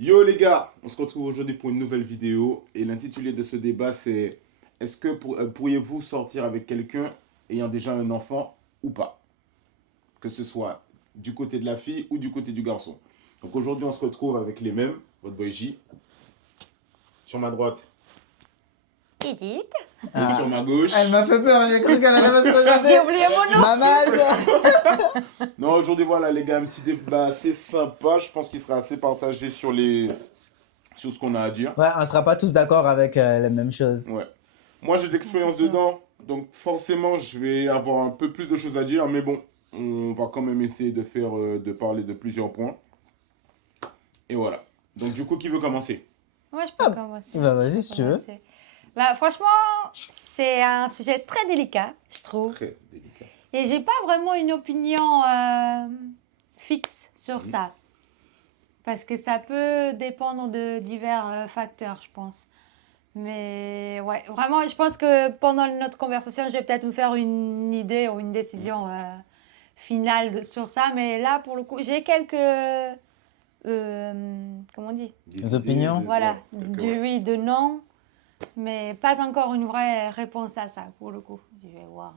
Yo les gars, on se retrouve aujourd'hui pour une nouvelle vidéo et l'intitulé de ce débat c'est est-ce que pourriez-vous sortir avec quelqu'un ayant déjà un enfant ou pas? Que ce soit du côté de la fille ou du côté du garçon. Donc aujourd'hui on se retrouve avec les mêmes, votre boy J, sur ma droite Edith. et sur ma gauche. Elle m'a fait peur, j'ai cru qu'elle allait me se présenter. J'ai oublié mon nom. Maman. Non, aujourd'hui voilà les gars, un petit débat assez sympa, je pense qu'il sera assez partagé sur ce qu'on a à dire. Ouais, on sera pas tous d'accord avec les mêmes choses. Ouais. Moi, j'ai de l'expérience dedans, donc forcément, je vais avoir un peu plus de choses à dire, mais bon, on va quand même essayer de parler de plusieurs points. Et voilà. Donc, du coup, qui veut commencer? Moi, je peux commencer. Bah, vas-y, si tu veux. Bah, franchement, c'est un sujet très délicat, je trouve. Très délicat. Et j'ai pas vraiment une opinion fixe sur ça. Parce que ça peut dépendre de divers facteurs, je pense. Mais ouais, vraiment, je pense que pendant notre conversation, je vais peut-être me faire une idée ou une décision finale sur ça. Mais là, pour le coup, j'ai quelques... comment on dit? Des opinions? Voilà, Ouais, de oui, de non. Mais pas encore une vraie réponse à ça, pour le coup. Je vais voir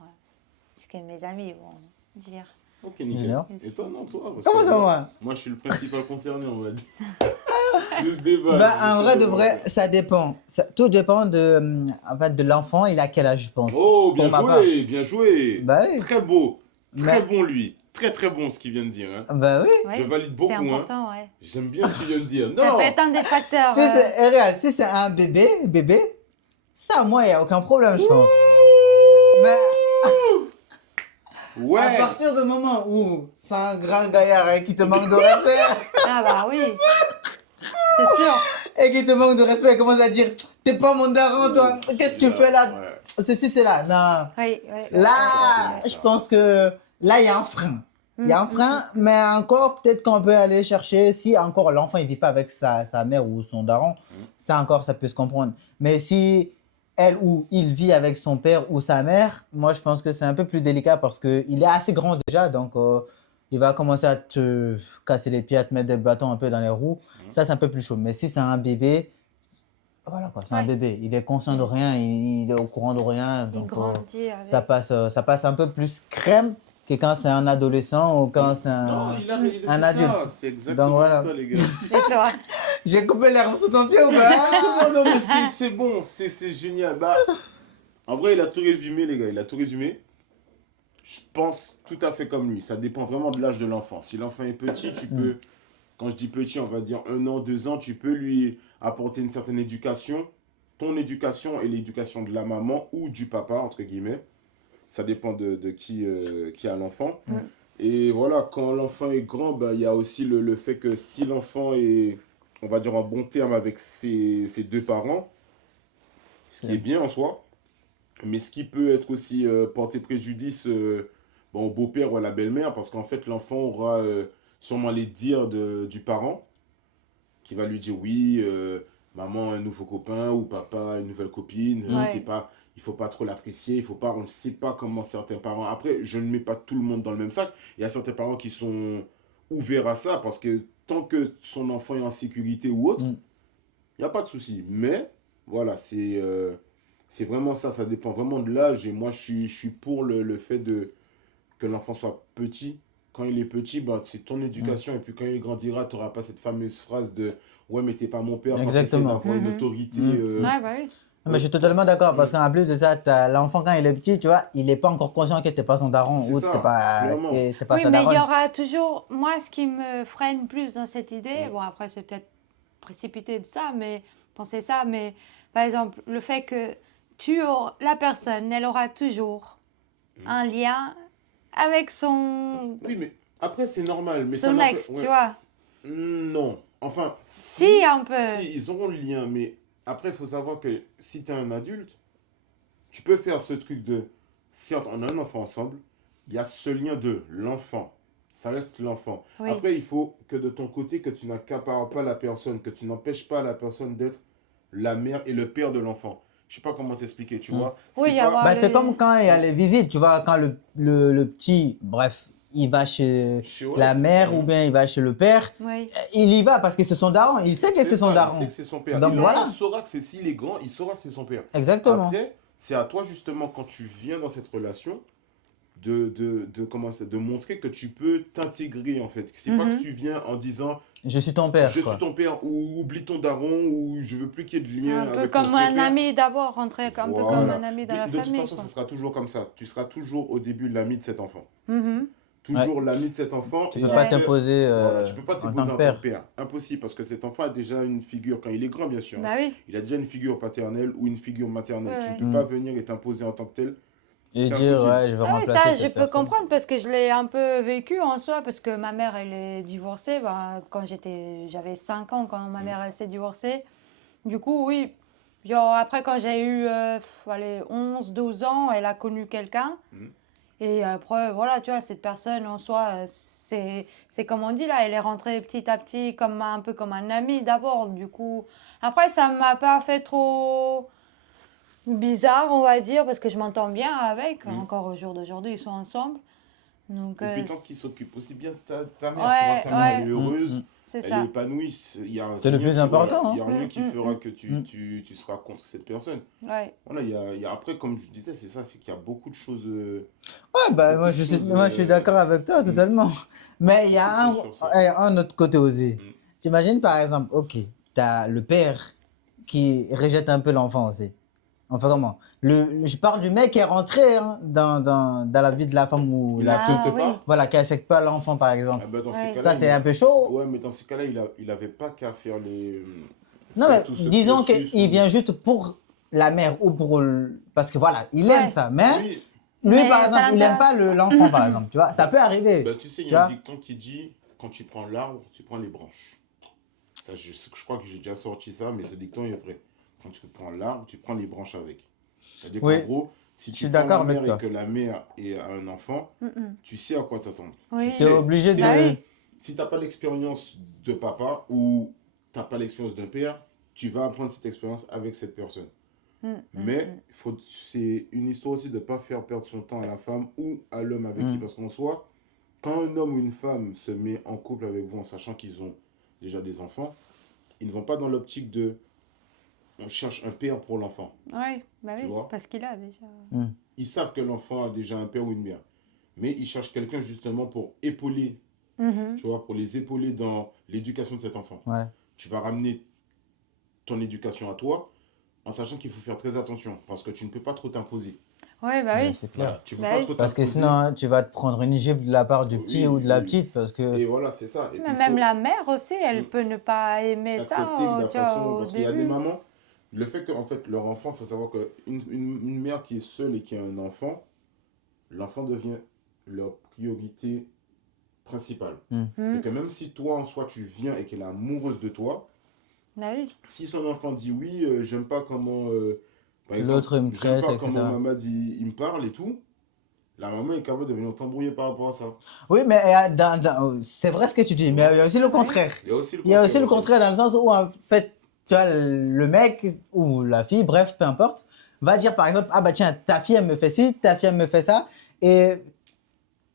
ce que mes amis vont dire. Ok, nickel. Junior. Et toi, non, toi? Parce Comment que ça va? Moi, je suis le principal concerné, on va dire. De ce débat. Bah, en vrai, de vrai, ça dépend. Tout dépend en fait, de l'enfant. Il a quel âge, je pense. Oh, bien Pour ma part. joué, bien joué. Bah oui. Très beau. Très Mais- bon, lui. Très, très bon, ce qu'il vient de dire. Hein. Bah oui. Ouais, Je valide beaucoup, c'est hein. important, ouais. J'aime bien ce qu'il vient de dire. Ça Non! peut être un des facteurs. Regarde, si c'est un bébé, ça, moi, il n'y a aucun problème, je pense. Mais Ouais! à partir du moment où c'est un grand gaillard et qui te manque de respect, Ah bah oui, c'est sûr. et qui te manque de respect, il commence à dire t'es pas mon daron, toi, qu'est-ce que tu fais là? Ouais. Ceci, c'est là. Non. Oui, oui. Là, ouais. je pense que là, il y a un frein. Il y a un frein, mais encore, peut-être qu'on peut aller chercher, si encore l'enfant ne vit pas avec sa mère ou son daron, ça encore, ça peut se comprendre. Mais si elle ou il vit avec son père ou sa mère, moi, je pense que c'est un peu plus délicat parce qu'il est assez grand déjà, donc il va commencer à te casser les pieds, à te mettre des bâtons un peu dans les roues. Ça, c'est un peu plus chaud. Mais si c'est un bébé, voilà quoi, c'est un Ouais. bébé. Il est conscient de rien, il est au courant de rien. Il Donc, grandit avec. ça passe un peu plus crème que quand c'est un adolescent ou quand c'est Non, un c'est un ça, adulte. c'est exactement Donc, voilà. ça, les gars. Et toi? J'ai coupé l'herbe sous ton pied ou pas? non, non, mais c'est bon, c'est génial. Bah, en vrai, il a tout résumé, les gars, il a tout résumé. Je pense tout à fait comme lui. Ça dépend vraiment de l'âge de l'enfant. Si l'enfant est petit, tu peux, quand je dis petit, on va dire 1 an, 2 ans, tu peux lui apporter une certaine éducation. Ton éducation et l'éducation de la maman ou du papa, entre guillemets. Ça dépend de qui a l'enfant. Et voilà, quand l'enfant est grand, bah, il y a aussi le fait que si l'enfant est, on va dire, en bon terme avec ses deux parents, ce qui est bien en soi, mais ce qui peut être aussi porter préjudice bon, au beau-père ou à la belle-mère, parce qu'en fait, l'enfant aura sûrement les dires du parent, qui va lui dire oui, maman un nouveau copain ou papa une nouvelle copine, Ouais. c'est pas, il faut pas trop l'apprécier, il faut pas, on ne sait pas comment certains parents. Après, je ne mets pas tout le monde dans le même sac. Il y a certains parents qui sont ouverts à ça parce que tant que son enfant est en sécurité ou autre, il n'y a pas de souci. Mais voilà, c'est vraiment ça, ça dépend vraiment de l'âge. Et moi, je suis pour le fait que l'enfant soit petit. Quand il est petit, bah, c'est ton éducation. Et puis quand il grandira, tu n'auras pas cette fameuse phrase de ouais, mais t'es pas mon père. Quand Exactement. d'avoir une autorité. Ouais, bah oui. Mais je suis totalement d'accord parce qu'en plus de ça, l'enfant quand il est petit, tu vois, il n'est pas encore conscient que tu n'es pas son daron C'est ou ça, t'es pas, clairement. t'es pas Oui, sa mais il y daronne. aura toujours. Moi, ce qui me freine plus dans cette idée, bon, après, c'est peut-être précipité de ça, mais penser ça, mais par exemple, le fait que la personne, elle aura toujours un lien avec son Oui, mais après, c'est normal. Mais ça son n'empêche- ex, ouais. tu vois. Non. Enfin, Si, un peu. si, ils auront le lien. Mais après, il faut savoir que si tu es un adulte, tu peux faire ce truc de. Certes, on a un enfant ensemble, il y a ce lien de l'enfant. Ça reste l'enfant. Oui. Après, il faut que de ton côté, que tu n'accapares pas la personne, que tu n'empêches pas la personne d'être la mère et le père de l'enfant. Je sais pas comment t'expliquer, tu vois. Oui, C'est y pas- avoir Bah, c'est les- comme quand il y a les visites, tu vois, quand le petit, bref, il va chez Chez la Olas. mère ou bien il va chez le père, Oui. il y va parce que c'est son daron. Il sait que c'est son ça, daron. Il sait que c'est son père. Donc Il voilà. saura que s'il est grand, il saura que c'est son père. Exactement. Après, c'est à toi justement, quand tu viens dans cette relation, de montrer que tu peux t'intégrer en fait. C'est pas que tu viens en disant Je suis ton père. je quoi. suis ton père ou oublie ton daron ou je veux plus qu'il y ait de lien Un peu avec comme mon vrai un père. ami d'abord, rentrer un peu comme Voilà. un ami dans la De toute famille. façon, quoi. ce sera toujours comme ça. Tu seras toujours au début l'ami de cet enfant. Mhm. Toujours l'ami de cet enfant. Tu et peux Ouais. pas après, t'imposer voilà, tu peux pas en t'imposer tant en que tant père. que père. Impossible, parce que cet enfant a déjà une figure, quand il est grand bien sûr, Bah oui. il a déjà une figure paternelle ou une figure maternelle. Ouais, Tu ouais. ne peux pas venir et t'imposer en tant que tel. Et C'est dire, impossible. ouais, je vais Ah oui, remplacer ça, je cette peux personne. comprendre parce que je l'ai un peu vécu en soi, parce que ma mère, elle est divorcée. Bah, quand j'avais 5 ans quand ma mère, elle s'est divorcée. Du coup, oui, genre après, quand j'ai eu allez, 11, 12 ans, elle a connu quelqu'un. Mhm. Et après, voilà, tu vois, cette personne en soi, c'est comme on dit là, elle est rentrée petit à petit comme un peu comme un ami d'abord. Du coup, après, ça m'a pas fait trop bizarre, on va dire, parce que je m'entends bien avec. Mhm. Encore au jour d'aujourd'hui, ils sont ensemble. Donc, Et puis tant qu'il s'occupe aussi bien de ta mère, tu vois ouais, que ta mère elle ouais, est heureuse, c'est elle est ça. épanouie, il y a C'est le rien plus qui, important, voilà, il y a hein. rien qui Mm, fera mm, que mm. tu seras contre cette personne. Ouais. Voilà, après, comme je disais, c'est ça, c'est qu'il y a beaucoup de choses. Ouais, bah, Beaucoup de choses, moi, je suis d'accord avec toi totalement. Mais il y a beaucoup de choses sur ça. un autre côté aussi. Mm. T'imagines par exemple, ok, t'as le père qui rejette un peu l'enfant aussi. Enfin, comment je parle du mec qui est rentré hein, dans la vie de la femme ou Il la fille. n'accepte Ah oui. pas. Voilà, qui accepte pas l'enfant par exemple. Ah bah, dans Ouais. ces cas-là, Ça, c'est un peu chaud. Ouais, mais dans ces cas-là, il avait pas qu'à faire Non, faire mais tout ce disons cursus qu'il où- vient juste pour la mère ou pour parce que voilà, il aime Ouais. ça. Mais Oui, lui, Mais par ça exemple, il aime pas l'intéresse l'enfant, par exemple. Tu vois, ça peut arriver. bah, tu sais, il y Tu a un vois dicton qui dit quand tu prends l'arbre, tu prends les branches. Ça, je crois que j'ai déjà sorti ça, mais ce dicton est vrai. Quand tu prends l'arbre, tu prends les branches avec. C'est-à-dire qu'en Oui, gros, si je tu suis prends d'accord la avec mère toi. et que la mère est un enfant, Mm-mm. tu sais à quoi t'attendre. Oui. Tu T'es sais, obligé Bah de. oui. si t'as pas l'expérience de papa ou t'as pas l'expérience d'un père, tu vas apprendre cette expérience avec cette personne. Mais c'est une histoire aussi de ne pas faire perdre son temps à la femme ou à l'homme avec qui. Parce qu'en soi, quand un homme ou une femme se met en couple avec vous en sachant qu'ils ont déjà des enfants, ils ne vont pas dans l'optique de on cherche un père pour l'enfant. Oui, bah Tu oui, vois parce qu'il a déjà. Ils savent que l'enfant a déjà un père ou une mère. Mais ils cherchent quelqu'un justement pour épauler, Mhm. tu vois, pour les épauler dans l'éducation de cet enfant. Ouais. Tu vas ramener ton éducation à toi en sachant qu'il faut faire très attention parce que tu ne peux pas trop t'imposer. Ouais, bah Ouais, oui. c'est clair. Voilà, tu peux Bah pas oui. trop Parce que t'imposer. sinon, hein, tu vas te prendre une gifle de la part du petit Oui, ou de la oui. petite. Parce que. Et voilà, c'est ça. Et Mais puis, même faut la mère aussi, elle Mm. peut ne pas aimer ça, accepter la tu vois, façon. au Parce qu'il y a des début. mamans, le fait qu'en fait, leur enfant, il faut savoir qu'une mère qui est seule et qui a un enfant, l'enfant devient leur priorité principale. Mm. Et que même si toi, en soi, tu viens et qu'elle est amoureuse de toi, Bah oui. si son enfant dit oui, j'aime pas comment, par L'autre, il me j'aime traite, pas etc. comment maman dit, il me parle et tout, la maman est capable de venir t'embrouiller par rapport à ça. Oui, mais c'est vrai ce que tu dis. Mais il y a aussi le contraire. Il y a aussi le Il y a aussi le aussi. contraire dans le sens où, en fait, tu vois, le mec ou la fille, bref, peu importe, va dire par exemple, ah bah tiens, ta fille, elle me fait ci, ta fille, elle me fait ça. Et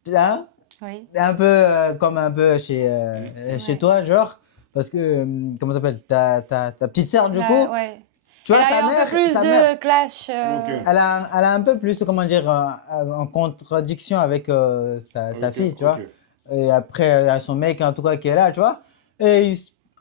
là, Oui. un peu comme un peu chez Ouais. toi, genre, parce que, comment ça s'appelle, ta petite sœur, du Là, coup, ouais. tu vois, Elle a eu un peu plus sa de mère, clash. Ok. elle a un peu plus, comment dire, en contradiction avec sa Ok, fille, tu ok. vois. Et après, il y a son mec, en tout cas, qui est là, tu vois. Et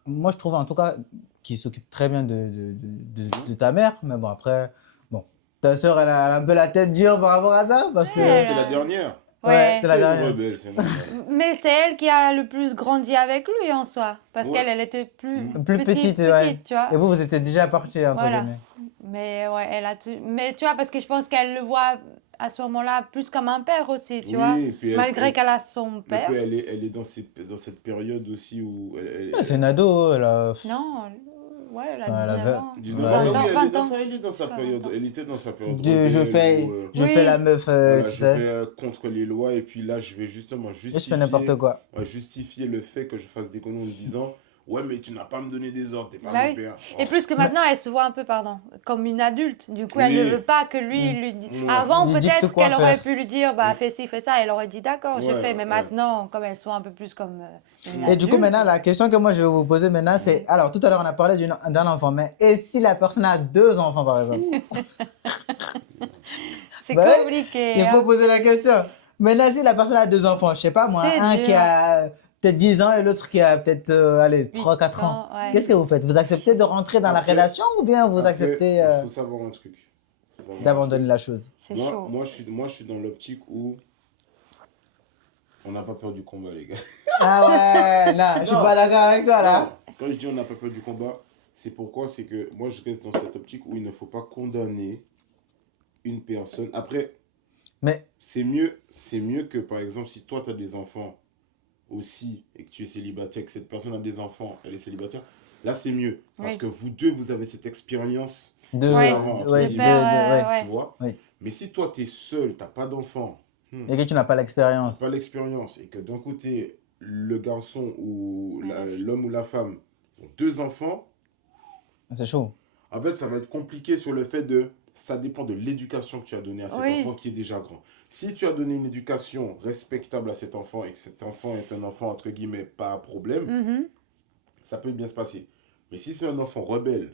moi, je trouve, en tout cas, qu'il s'occupe très bien de ta mère. Mais bon, après, bon, ta sœur, elle a un peu la tête dure par rapport à ça, parce que... Ouais. C'est la dernière. Ouais, c'est la C'est une dernière. rebelle, c'est normal. Mais c'est elle qui a le plus grandi avec lui en soi. Parce Ouais. qu'elle, elle était plus Plus petite, ouais. tu vois. Et vous étiez déjà partis, entre Voilà. guillemets. Mais ouais, mais tu vois, parce que je pense qu'elle le voit à ce moment-là plus comme un père aussi, tu vois. et puis Malgré qu'elle a son et père. puis elle est dans cette période aussi où Ouais, c'est une ado, elle a... Non, ouais, elle a Elle 19 avait- ans. 19 Ouais. ans. 20 ans, Oui, 20 ans. elle est dans sa Pas période. 20 ans. Elle était dans sa période. Je rebelle fais, où, je Oui. fais la meuf, voilà, tu je sais. vais contre les lois et puis là je vais justement Et je fais n'importe quoi. justifier le fait que je fasse des conneries en me disant Ouais, mais tu n'as pas à me donner des ordres, t'es pas Bah mon oui. père. Et plus que maintenant, elle se voit un peu, comme une adulte. Du coup, elle ne Oui. veut pas que lui lui dise. Ouais. Avant, Lui dicte peut-être quoi qu'elle aurait faire. pu lui dire, bah, fais ci, fais ça. Elle aurait dit, d'accord, je Ouais, fais. Mais ouais. maintenant, comme elle se voit un peu plus comme une Et du coup, adulte, maintenant, la question que moi je vais vous poser maintenant, c'est, alors tout à l'heure on a parlé d'un enfant, mais et si la personne a 2 enfants par exemple? c'est Bah oui, compliqué. il faut Hein. poser la question. Maintenant, si la personne a 2 enfants, je sais pas moi, C'est un qui dur. a peut-être 10 ans et l'autre qui a peut-être, allez, 3-4 ans. ouais. Qu'est-ce que vous faites? Vous acceptez de rentrer dans la Après- relation ou bien vous Après, acceptez il faut savoir un truc. Faut savoir un d'abandonner truc. la chose? C'est chaud. Moi, je suis dans l'optique où on n'a pas peur du combat, les gars. Ah ouais, là, je suis Non. pas d'accord avec toi là. Non, quand je dis on n'a pas peur du combat, c'est pourquoi? C'est que moi, je reste dans cette optique où il ne faut pas condamner une personne. Après, Mais c'est mieux que, par exemple, si toi, tu as des enfants aussi et que tu es célibataire, que cette personne a des enfants, elle est célibataire, là, c'est mieux. Parce Oui. que vous deux, vous avez cette expérience de, Ouais. parents, entre ouais, Le guillemets, père, ouais. ouais. tu vois. Oui. Mais si toi, tu es seul, tu n'as pas d'enfant, Et que tu n'as pas t'as l'expérience. pas l'expérience, et que d'un côté, le garçon ou Ouais, la fille. l'homme ou la femme ont 2 enfants, C'est chaud. en fait, ça va être compliqué sur le fait de... Ça dépend de l'éducation que tu as donnée à cet Oui. enfant qui est déjà grand. Si tu as donné une éducation respectable à cet enfant et que cet enfant est un enfant, entre guillemets, pas à problème, Mhm. ça peut bien se passer. Mais si c'est un enfant rebelle,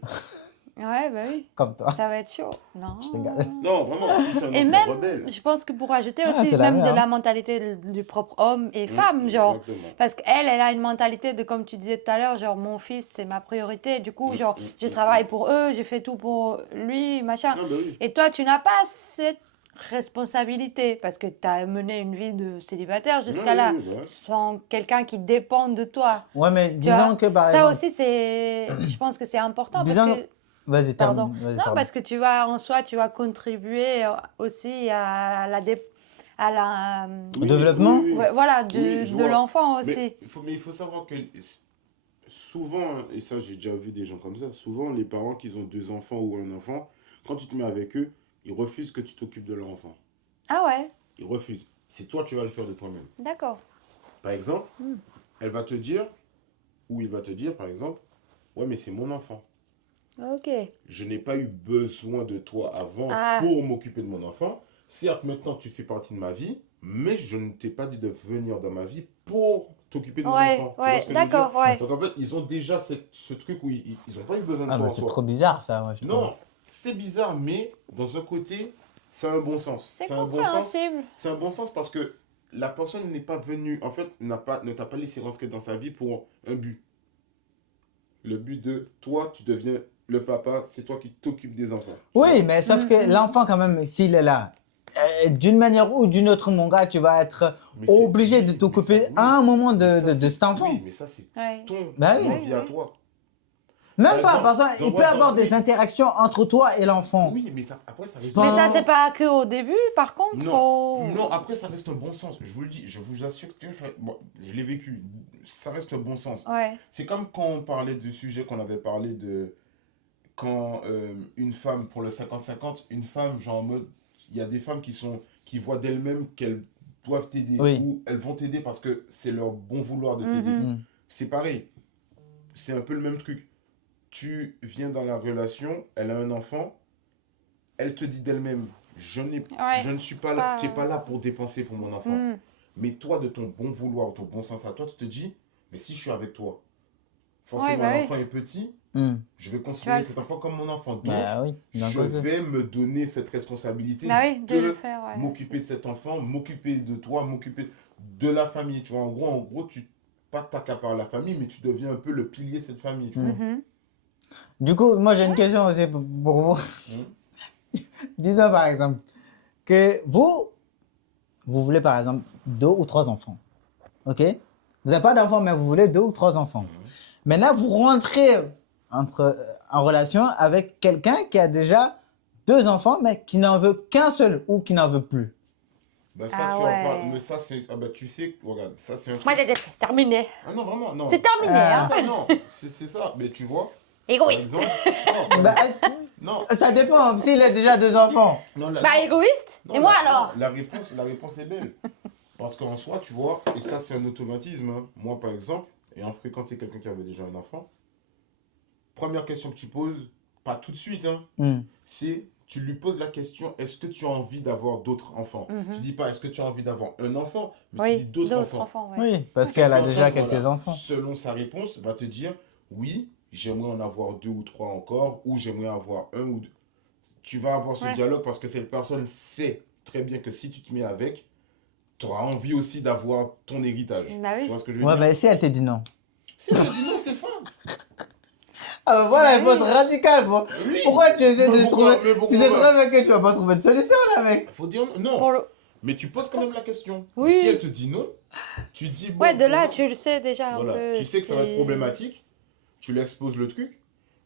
Ouais, bah oui. Comme toi. Ça va être chaud. Non. Je rigole. non, vraiment, si c'est un Et enfant même, rebelle, je pense que pour ajouter Ah, aussi c'est la même de merde. la mentalité du propre homme et femme, genre. exactement. Parce qu'elle, elle a une mentalité de, comme tu disais tout à l'heure, genre, mon fils, c'est ma priorité. Du coup, genre, je travaille pour eux, je fais tout pour lui, machin. Ah, bah oui. Et toi, tu n'as pas cette responsabilité parce que tu as mené une vie de célibataire jusqu'à Ouais, là, ouais, ouais. sans quelqu'un qui dépend de toi. Ouais, mais Tu disons vois, que par ça exemple. aussi, c'est, je pense que c'est important Disons. parce que, Vas-y, pardon, termine. Vas-y, non, pardon. parce que tu vas, en soi, tu vas contribuer aussi à à la, Au développement? ouais, voilà, Oui, je de vois. l'enfant aussi. Mais il faut savoir que souvent, et ça j'ai déjà vu des gens comme ça, souvent les parents qui ont 2 enfants ou un enfant, quand tu te mets avec eux, ils refusent que tu t'occupes de leur enfant. Ah ouais, Ils refusent. C'est toi, tu vas le faire de toi-même. d'accord. Par exemple, elle va te dire, ou il va te dire par exemple, ouais mais c'est mon enfant. Ok. Je n'ai pas eu besoin de toi avant Ah. pour m'occuper de mon enfant. Certes, maintenant tu fais partie de ma vie, mais je ne t'ai pas dit de venir dans ma vie pour t'occuper de mon Ouais, enfant. Tu vois ouais, ce que je veux dire? d'accord, ouais. Donc en fait, ils ont déjà ce truc où ils n'ont pas eu besoin de Ah, toi mais en c'est soi. trop bizarre ça, ouais, je trouve. Non, c'est bizarre, mais dans un côté, ça a un bon sens. C'est Ça a un bon sens. compréhensible. C'est un bon sens parce que la personne n'est pas venue, en fait, ne t'a pas laissé rentrer dans sa vie pour un but. Le but de toi, tu deviens le papa, c'est toi qui t'occupes des enfants. Oui, mais sauf que Mhm. l'enfant, quand même, s'il est là, d'une manière ou d'une autre, mon gars, tu vas être Mais c'est- obligé de oui, t'occuper mais ça, oui. à un moment Mais ça, de c'est- cet enfant. Oui, mais ça, c'est Ouais. ton Bah oui. envie à Oui. toi. Même Par pas, exemple, parce qu'il dans peut What avoir Don't des We- interactions entre toi et l'enfant. Oui, mais ça, après, ça reste Pas- Mais un ça, bon c'est sens. pas que au début, par contre. Non, non, après, ça reste un bon sens. Je vous le dis, je vous assure que moi, je l'ai vécu. Ça reste un bon sens. Ouais. C'est comme quand on parlait du sujet qu'on avait parlé de quand une femme, pour le 50-50, une femme, genre en mode, il y a des femmes qui voient d'elles-mêmes qu'elles doivent t'aider Oui. ou elles vont t'aider parce que c'est leur bon vouloir de t'aider. Mhm. Mm. C'est pareil. C'est un peu le même truc. Tu viens dans la relation, elle a un enfant, elle te dit d'elle-même, je ne suis pas là, tu n'es pas là pour dépenser pour mon enfant. Mm. Mais toi, de ton bon vouloir, ton bon sens à toi, tu te dis, mais si je suis avec toi, forcément bah oui. l'enfant est petit, Mm. je vais considérer Tu cet enfant comme mon enfant. Donc, Bah oui, d'un je côté. vais me donner cette responsabilité Bah oui, de le de faire, ouais. m'occuper de cet enfant, m'occuper de toi, m'occuper de la famille. Tu vois, en gros, tu pas t'accapares la famille, mais tu deviens un peu le pilier de cette famille. Tu vois. Mhm. Du coup, moi j'ai une question aussi pour vous. Disons par exemple que vous voulez par exemple 2 ou 3 enfants. Ok? Vous n'avez pas d'enfants, mais vous voulez 2 ou 3 enfants. Maintenant, vous rentrez en relation avec quelqu'un qui a déjà 2 enfants, mais qui n'en veut qu'un seul ou qui n'en veut plus. Ben, ça, Ah tu en ouais. parles. Mais ça, c'est. Ah ben, tu sais, regarde, ça, c'est un truc. Moi, c'est terminé. Ah non, vraiment, non. C'est terminé, Ah. hein. Ça, non, c'est ça. Mais tu vois, par Égoïste. exemple. Non, Bah, non, ça dépend s'il a déjà 2 enfants. non, la- Bah, égoïste. non, Et moi, la- alors? non, la réponse est belle. Parce qu'en soi, tu vois, et ça, c'est un automatisme. Hein. Moi, par exemple, ayant fréquenté quelqu'un qui avait déjà un enfant, première question que tu poses, pas tout de suite, hein, c'est tu lui poses la question, est-ce que tu as envie d'avoir d'autres enfants? Tu dis pas, est-ce que tu as envie d'avoir un enfant, mais tu dis Oui, d'autres d'autres enfants. enfants, ouais. Oui, parce Cette qu'elle a personne, déjà quelques voilà, enfants. selon sa réponse, va te dire, oui, j'aimerais en avoir 2 ou 3 encore, ou j'aimerais avoir un ou deux. Tu vas avoir ce Ouais. dialogue parce que cette personne sait très bien que si tu te mets avec, tu auras envie aussi d'avoir ton héritage. Bah Tu oui. vois ce que je veux Ouais, dire? mais si elle te dit non. Si elle te dit non, c'est fin. Ah bah voilà, Bah il faut oui. être radical. Oui. Pourquoi tu essaies Mais de pourquoi- trouver... mais pourquoi Tu sais pas? très bien que tu vas pas trouver de solution là, mec. Il faut dire non. Pour le... Mais tu poses quand même la question. Oui. Mais si elle te dit non, tu dis bon. Ouais, de là, non. tu le sais déjà un Voilà. peu. Tu sais que ça va être c'est- problématique. Tu lui exposes le truc.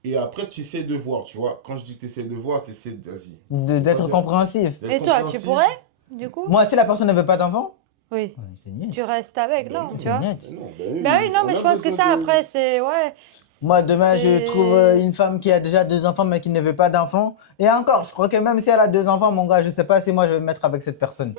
Et après, tu essaies de voir. Tu vois, quand je dis que tu essaies de voir, tu essaies de. Vas-y. D'être dire- compréhensif. D'être Et toi, tu compréhensif. pourrais, du coup? Moi, si la personne ne veut pas d'enfant, Oui. ouais, c'est niet. Tu restes avec, Ben non, non, tu C'est vois? net. Ben non, Bah oui, non, on mais a je pense que besoin ça, de- après, c'est... Ouais. Moi, demain, je c'est- trouve une femme qui a déjà 2 enfants, mais qui ne veut pas d'enfants. Et encore, je crois que même si elle a 2 enfants, mon gars, je sais pas si moi je vais me mettre avec cette personne.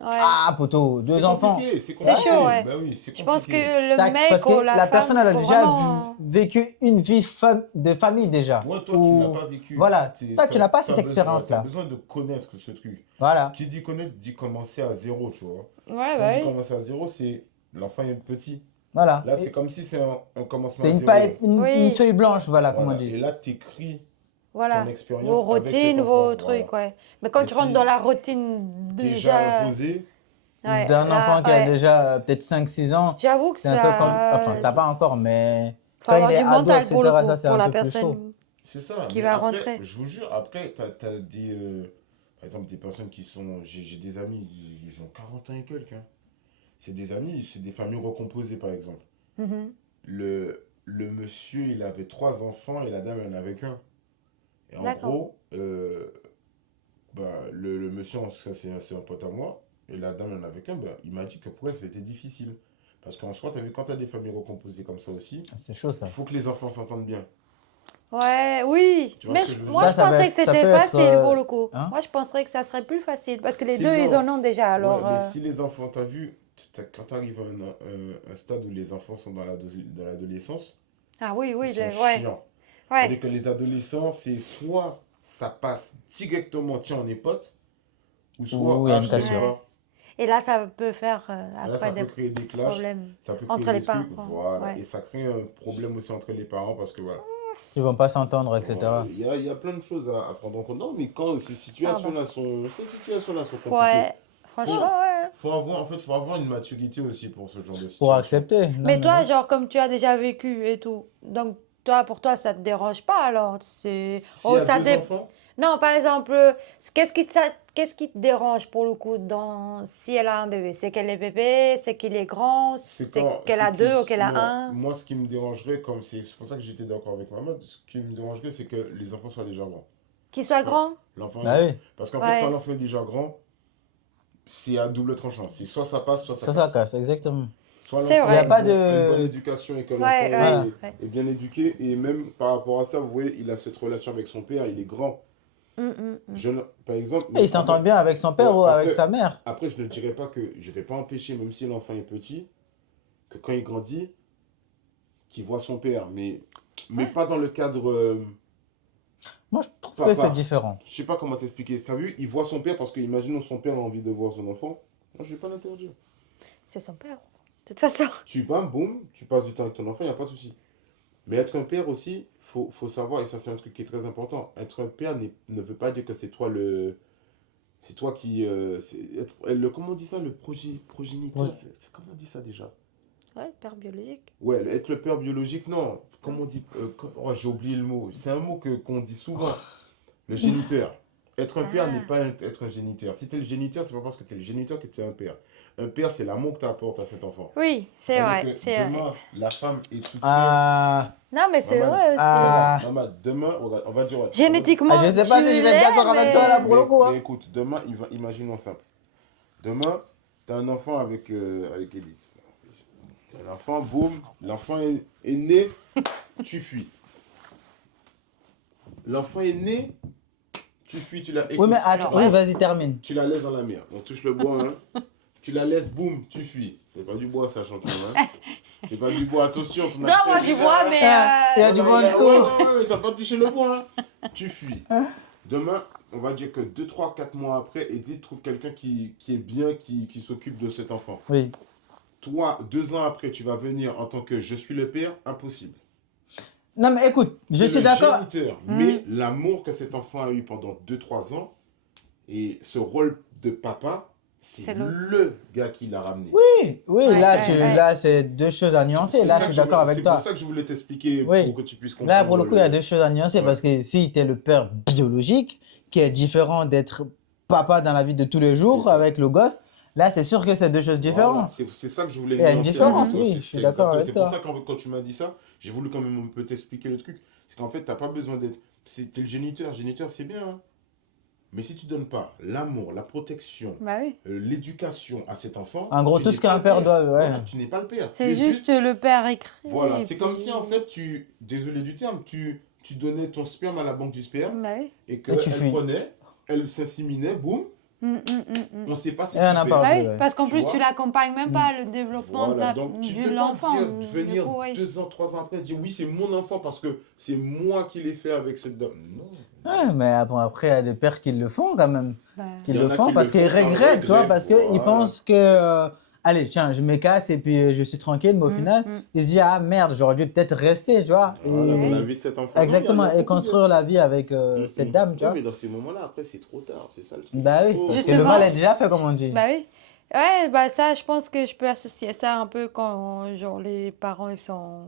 Ouais. Ah, poteau, 2 C'est enfants. compliqué, c'est C'est compliqué. chaud, ouais. Ben oui, c'est compliqué. Je pense que le Tac, mec parce ou que la la femme, personne, elle a faut déjà vraiment... vécu une vie de famille déjà. Toi, tu Ou- l'as pas vécu. Voilà. Toi, tu n'as pas T'as cette besoin- expérience-là. T'as besoin de connaître ce truc. Voilà. Qui dit connaître dit commencer à zéro, tu vois. Ouais, Quand bah on dit oui. commencer à zéro, c'est l'enfant est petit. Voilà. Là, c'est comme si c'est un commencement C'est à une, zéro. paille- une Oui. feuille blanche, voilà, comme on Voilà. dit. Et là, tu écris Voilà. ton expérience Vos avec cet routines, enfant. vos trucs, ouais. Mais quand Mais tu rentres si dans la routine déjà déjà... imposé, Ouais, D'un là, enfant qui a ouais. déjà peut-être 5-6 ans, J'avoue que c'est un peu comme... ça... Enfin, ça va encore, mais Faut quand avoir il est du ado, mental etc., pour le coup, ça, c'est pour un la peu plus chaud. personne. c'est ça. Qui Mais va après, rentrer. je vous jure, après, tu as des. Par exemple, des personnes qui sont. J'ai des amis, ils ont 40 ans et quelques. Hein. C'est des amis, c'est des familles recomposées, par exemple. Mhm. Le monsieur, il avait 3 enfants et la dame, elle en avait qu'un. Et en D'accord. gros, bah, le monsieur, ça, c'est un pote à moi. Et la dame, elle en avait qu'un. Bah, il m'a dit que pour elle, c'était difficile. Parce qu'en soi, tu as vu, quand tu as des familles recomposées comme ça aussi, C'est chaud, ça. il faut que les enfants s'entendent bien. Ouais, oui. Tu vois Mais ce que je veux moi, dire? je Ça va pensais être- que ça c'était peut être, facile pour le coup. hein? Moi, je penserais que ça serait plus facile. Parce que les C'est deux, ils non. en ont déjà. Alors, Ouais, mais si les enfants, t'as vu, quand tu arrives à un stade où les enfants sont dans l'adolescence, Ah oui, oui. ils sont Ouais. chiants. Ouais. C'est-à-dire que les adolescents, c'est soit ça passe directement, tiens, on est potes, ou soit, Ou il y a une je t'aime cassure. pas. Et là, ça peut faire Là, après ça des peut créer des clashs, problèmes. ça peut entre créer les des trucs, parents, voilà. ouais. Et ça crée un problème aussi entre les parents parce que voilà. Ils vont pas s'entendre, etc. Il y a plein de choses à prendre en compte. Non, mais quand ces situations-là sont compliquées, Ouais. Franchement, ouais. faut avoir une maturité aussi pour ce genre de situation. Pour accepter. Non, Mais toi, non. genre, comme tu as déjà vécu et tout, donc toi, pour toi, ça te dérange pas alors? C'est... S'il y a ça deux dé- enfants, Non, par exemple, qu'est-ce qui te dérange pour le coup dans... si elle a un bébé? C'est qu'elle est bébé, c'est qu'il est grand, c'est qu'elle a c'est deux plus- ou qu'elle a non, un? Moi, ce qui me dérangerait, comme c'est pour ça que j'étais d'accord avec maman, ce qui me dérangerait, c'est que les enfants soient déjà grands. Qu'il soit grand? L'enfant, Bah oui, parce qu'en Ouais. fait, quand l'enfant est déjà grand, c'est à double tranchant. C'est soit ça passe, soit ça ça casse. casse, exactement. Soit C'est l'enfant vrai. Il y a pas a une bonne de... éducation et que l'enfant Ouais, ouais, ouais. est bien éduqué. Et même par rapport à ça, vous voyez, il a cette relation avec son père, il est grand. Par exemple, Et il s'entend bien avec son père Ouais, ou avec après- sa mère. Après, je ne dirais pas que je ne vais pas empêcher, même si l'enfant est petit, que quand il grandit, qu'il voit son père. Mais pas dans le cadre. Moi, je trouve Papa. que c'est différent. Je sais pas comment t'expliquer. Tu as vu, il voit son père parce que, imaginons, son père a envie de voir son enfant. Moi, je vais pas l'interdire. C'est son père. De toute façon. Tu vas, boum, tu passes du temps avec ton enfant, il n'y a pas de souci. Mais être un père aussi, faut savoir, et ça, c'est un truc qui est très important. Être un père ne veut pas dire que c'est toi le. C'est toi qui. Comment on dit ça, le progéniteur? Ouais. Comment on dit ça déjà? Ouais, père biologique. Ouais, être le père biologique, non. Comment on dit oh, j'ai oublié le mot. C'est un mot qu'on dit souvent. Le géniteur. Être un père Ah. n'est pas être un géniteur. Si tu es le géniteur, c'est pas parce que tu es le géniteur que tu es un père. Un père, c'est l'amour que tu apportes à cet enfant. Oui, c'est C'est-à-dire vrai. que C'est vrai. demain, la femme est toute seule. Ah, Non, mais c'est Maman. vrai aussi. Ah. Maman, demain, on va dire. Génétiquement, je sais pas tu si je vais être l'es, d'accord avec toi là pour le coup. Mais Hein. écoute, demain, imaginons simple. Demain, tu as un enfant avec Edith. Un enfant, boum, l'enfant est né, tu fuis. L'enfant est né, tu fuis, tu la Oui, mais attends, Alors, oui, vas-y, termine. tu la laisses dans la mer. On touche le bois, hein. tu la laisses, boum, tu fuis. C'est pas du bois, ça, champion. Hein. C'est pas du bois, attention. Ton Non, moi du bois, mais. Il y a du vent en dessous. Ouais, ça va pas toucher le bois. Hein. Tu fuis. Demain, on va dire que 2, 3, 4 mois après, Edith trouve quelqu'un qui est bien, qui s'occupe de cet enfant. Oui. Toi, 2 ans après, tu vas venir en tant que je suis le père, impossible. Non, mais écoute, je C'est suis le d'accord. géniteur, mais l'amour que cet enfant a eu pendant 2-3 ans et ce rôle de papa, c'est C'est le gars qui l'a ramené. Oui, Ouais, là, ouais. là c'est deux choses à nuancer. C'est Là, ça je que suis d'accord avec C'est toi. pour ça que je voulais t'expliquer Oui. pour que tu puisses comprendre. Là, pour le coup, il y a deux choses à nuancer Ouais. parce que si tu es le père biologique, qui est différent d'être papa dans la vie de tous les jours C'est ça. avec le gosse, là, c'est sûr que c'est deux choses Voilà, différentes. c'est ça que je voulais Il y a une nuancer différence, avec toi, oui, c'est- je suis c'est d'accord exactement- avec C'est toi. pour ça que quand tu m'as dit ça, j'ai voulu quand même un peu t'expliquer le truc. C'est qu'en fait, tu n'as pas besoin d'être. T'es le géniteur. Géniteur, c'est bien. Hein. Mais si tu donnes pas l'amour, la protection, Bah oui. l'éducation à cet enfant. En gros, tu tout n'es ce pas qu'un le père père. doit, ouais. Voilà, tu n'es pas le père. Tu C'est es juste le père écrit. Voilà, et c'est comme puis- si en fait désolé du terme, tu donnais ton sperme à la banque du sperme Bah oui. et Et qu'elle tu fuis. prenait, elle s'inséminait, boum, on ne sait pas si Et tu on le en père. parle. Bah oui, ouais. parce qu'en Tu plus, vois tu l'accompagnes même pas le développement Voilà, donc tu ne de peux l'enfant. pas Du venir coup, ouais. 2 ans, 3 ans après dire oui, c'est mon enfant parce que c'est moi qui l'ai fait avec cette dame. Non. Ouais, mais bon, après, il y a des pères qui le font quand même. Bah, Qui Il y en le a font qui parce le qu'ils font par regrettent, tu vois, regret, parce qu'ils voilà. pensent que, allez, tiens, je me casse et puis je suis tranquille, mais au final, ils se disent, ah merde, j'aurais dû peut-être rester, tu vois. Voilà, dans Et- la vie de cet enfant. Exactement, Non, il y a et beaucoup de- construire la vie avec cette dame, tu Oui, vois. mais dans ces moments-là, après, c'est trop tard, c'est ça le truc. Bah oui, Oh. parce que Justement. le mal est déjà fait, comme on dit. Bah oui. Ouais, bah ça, je pense que je peux associer ça un peu quand, genre, les parents, ils sont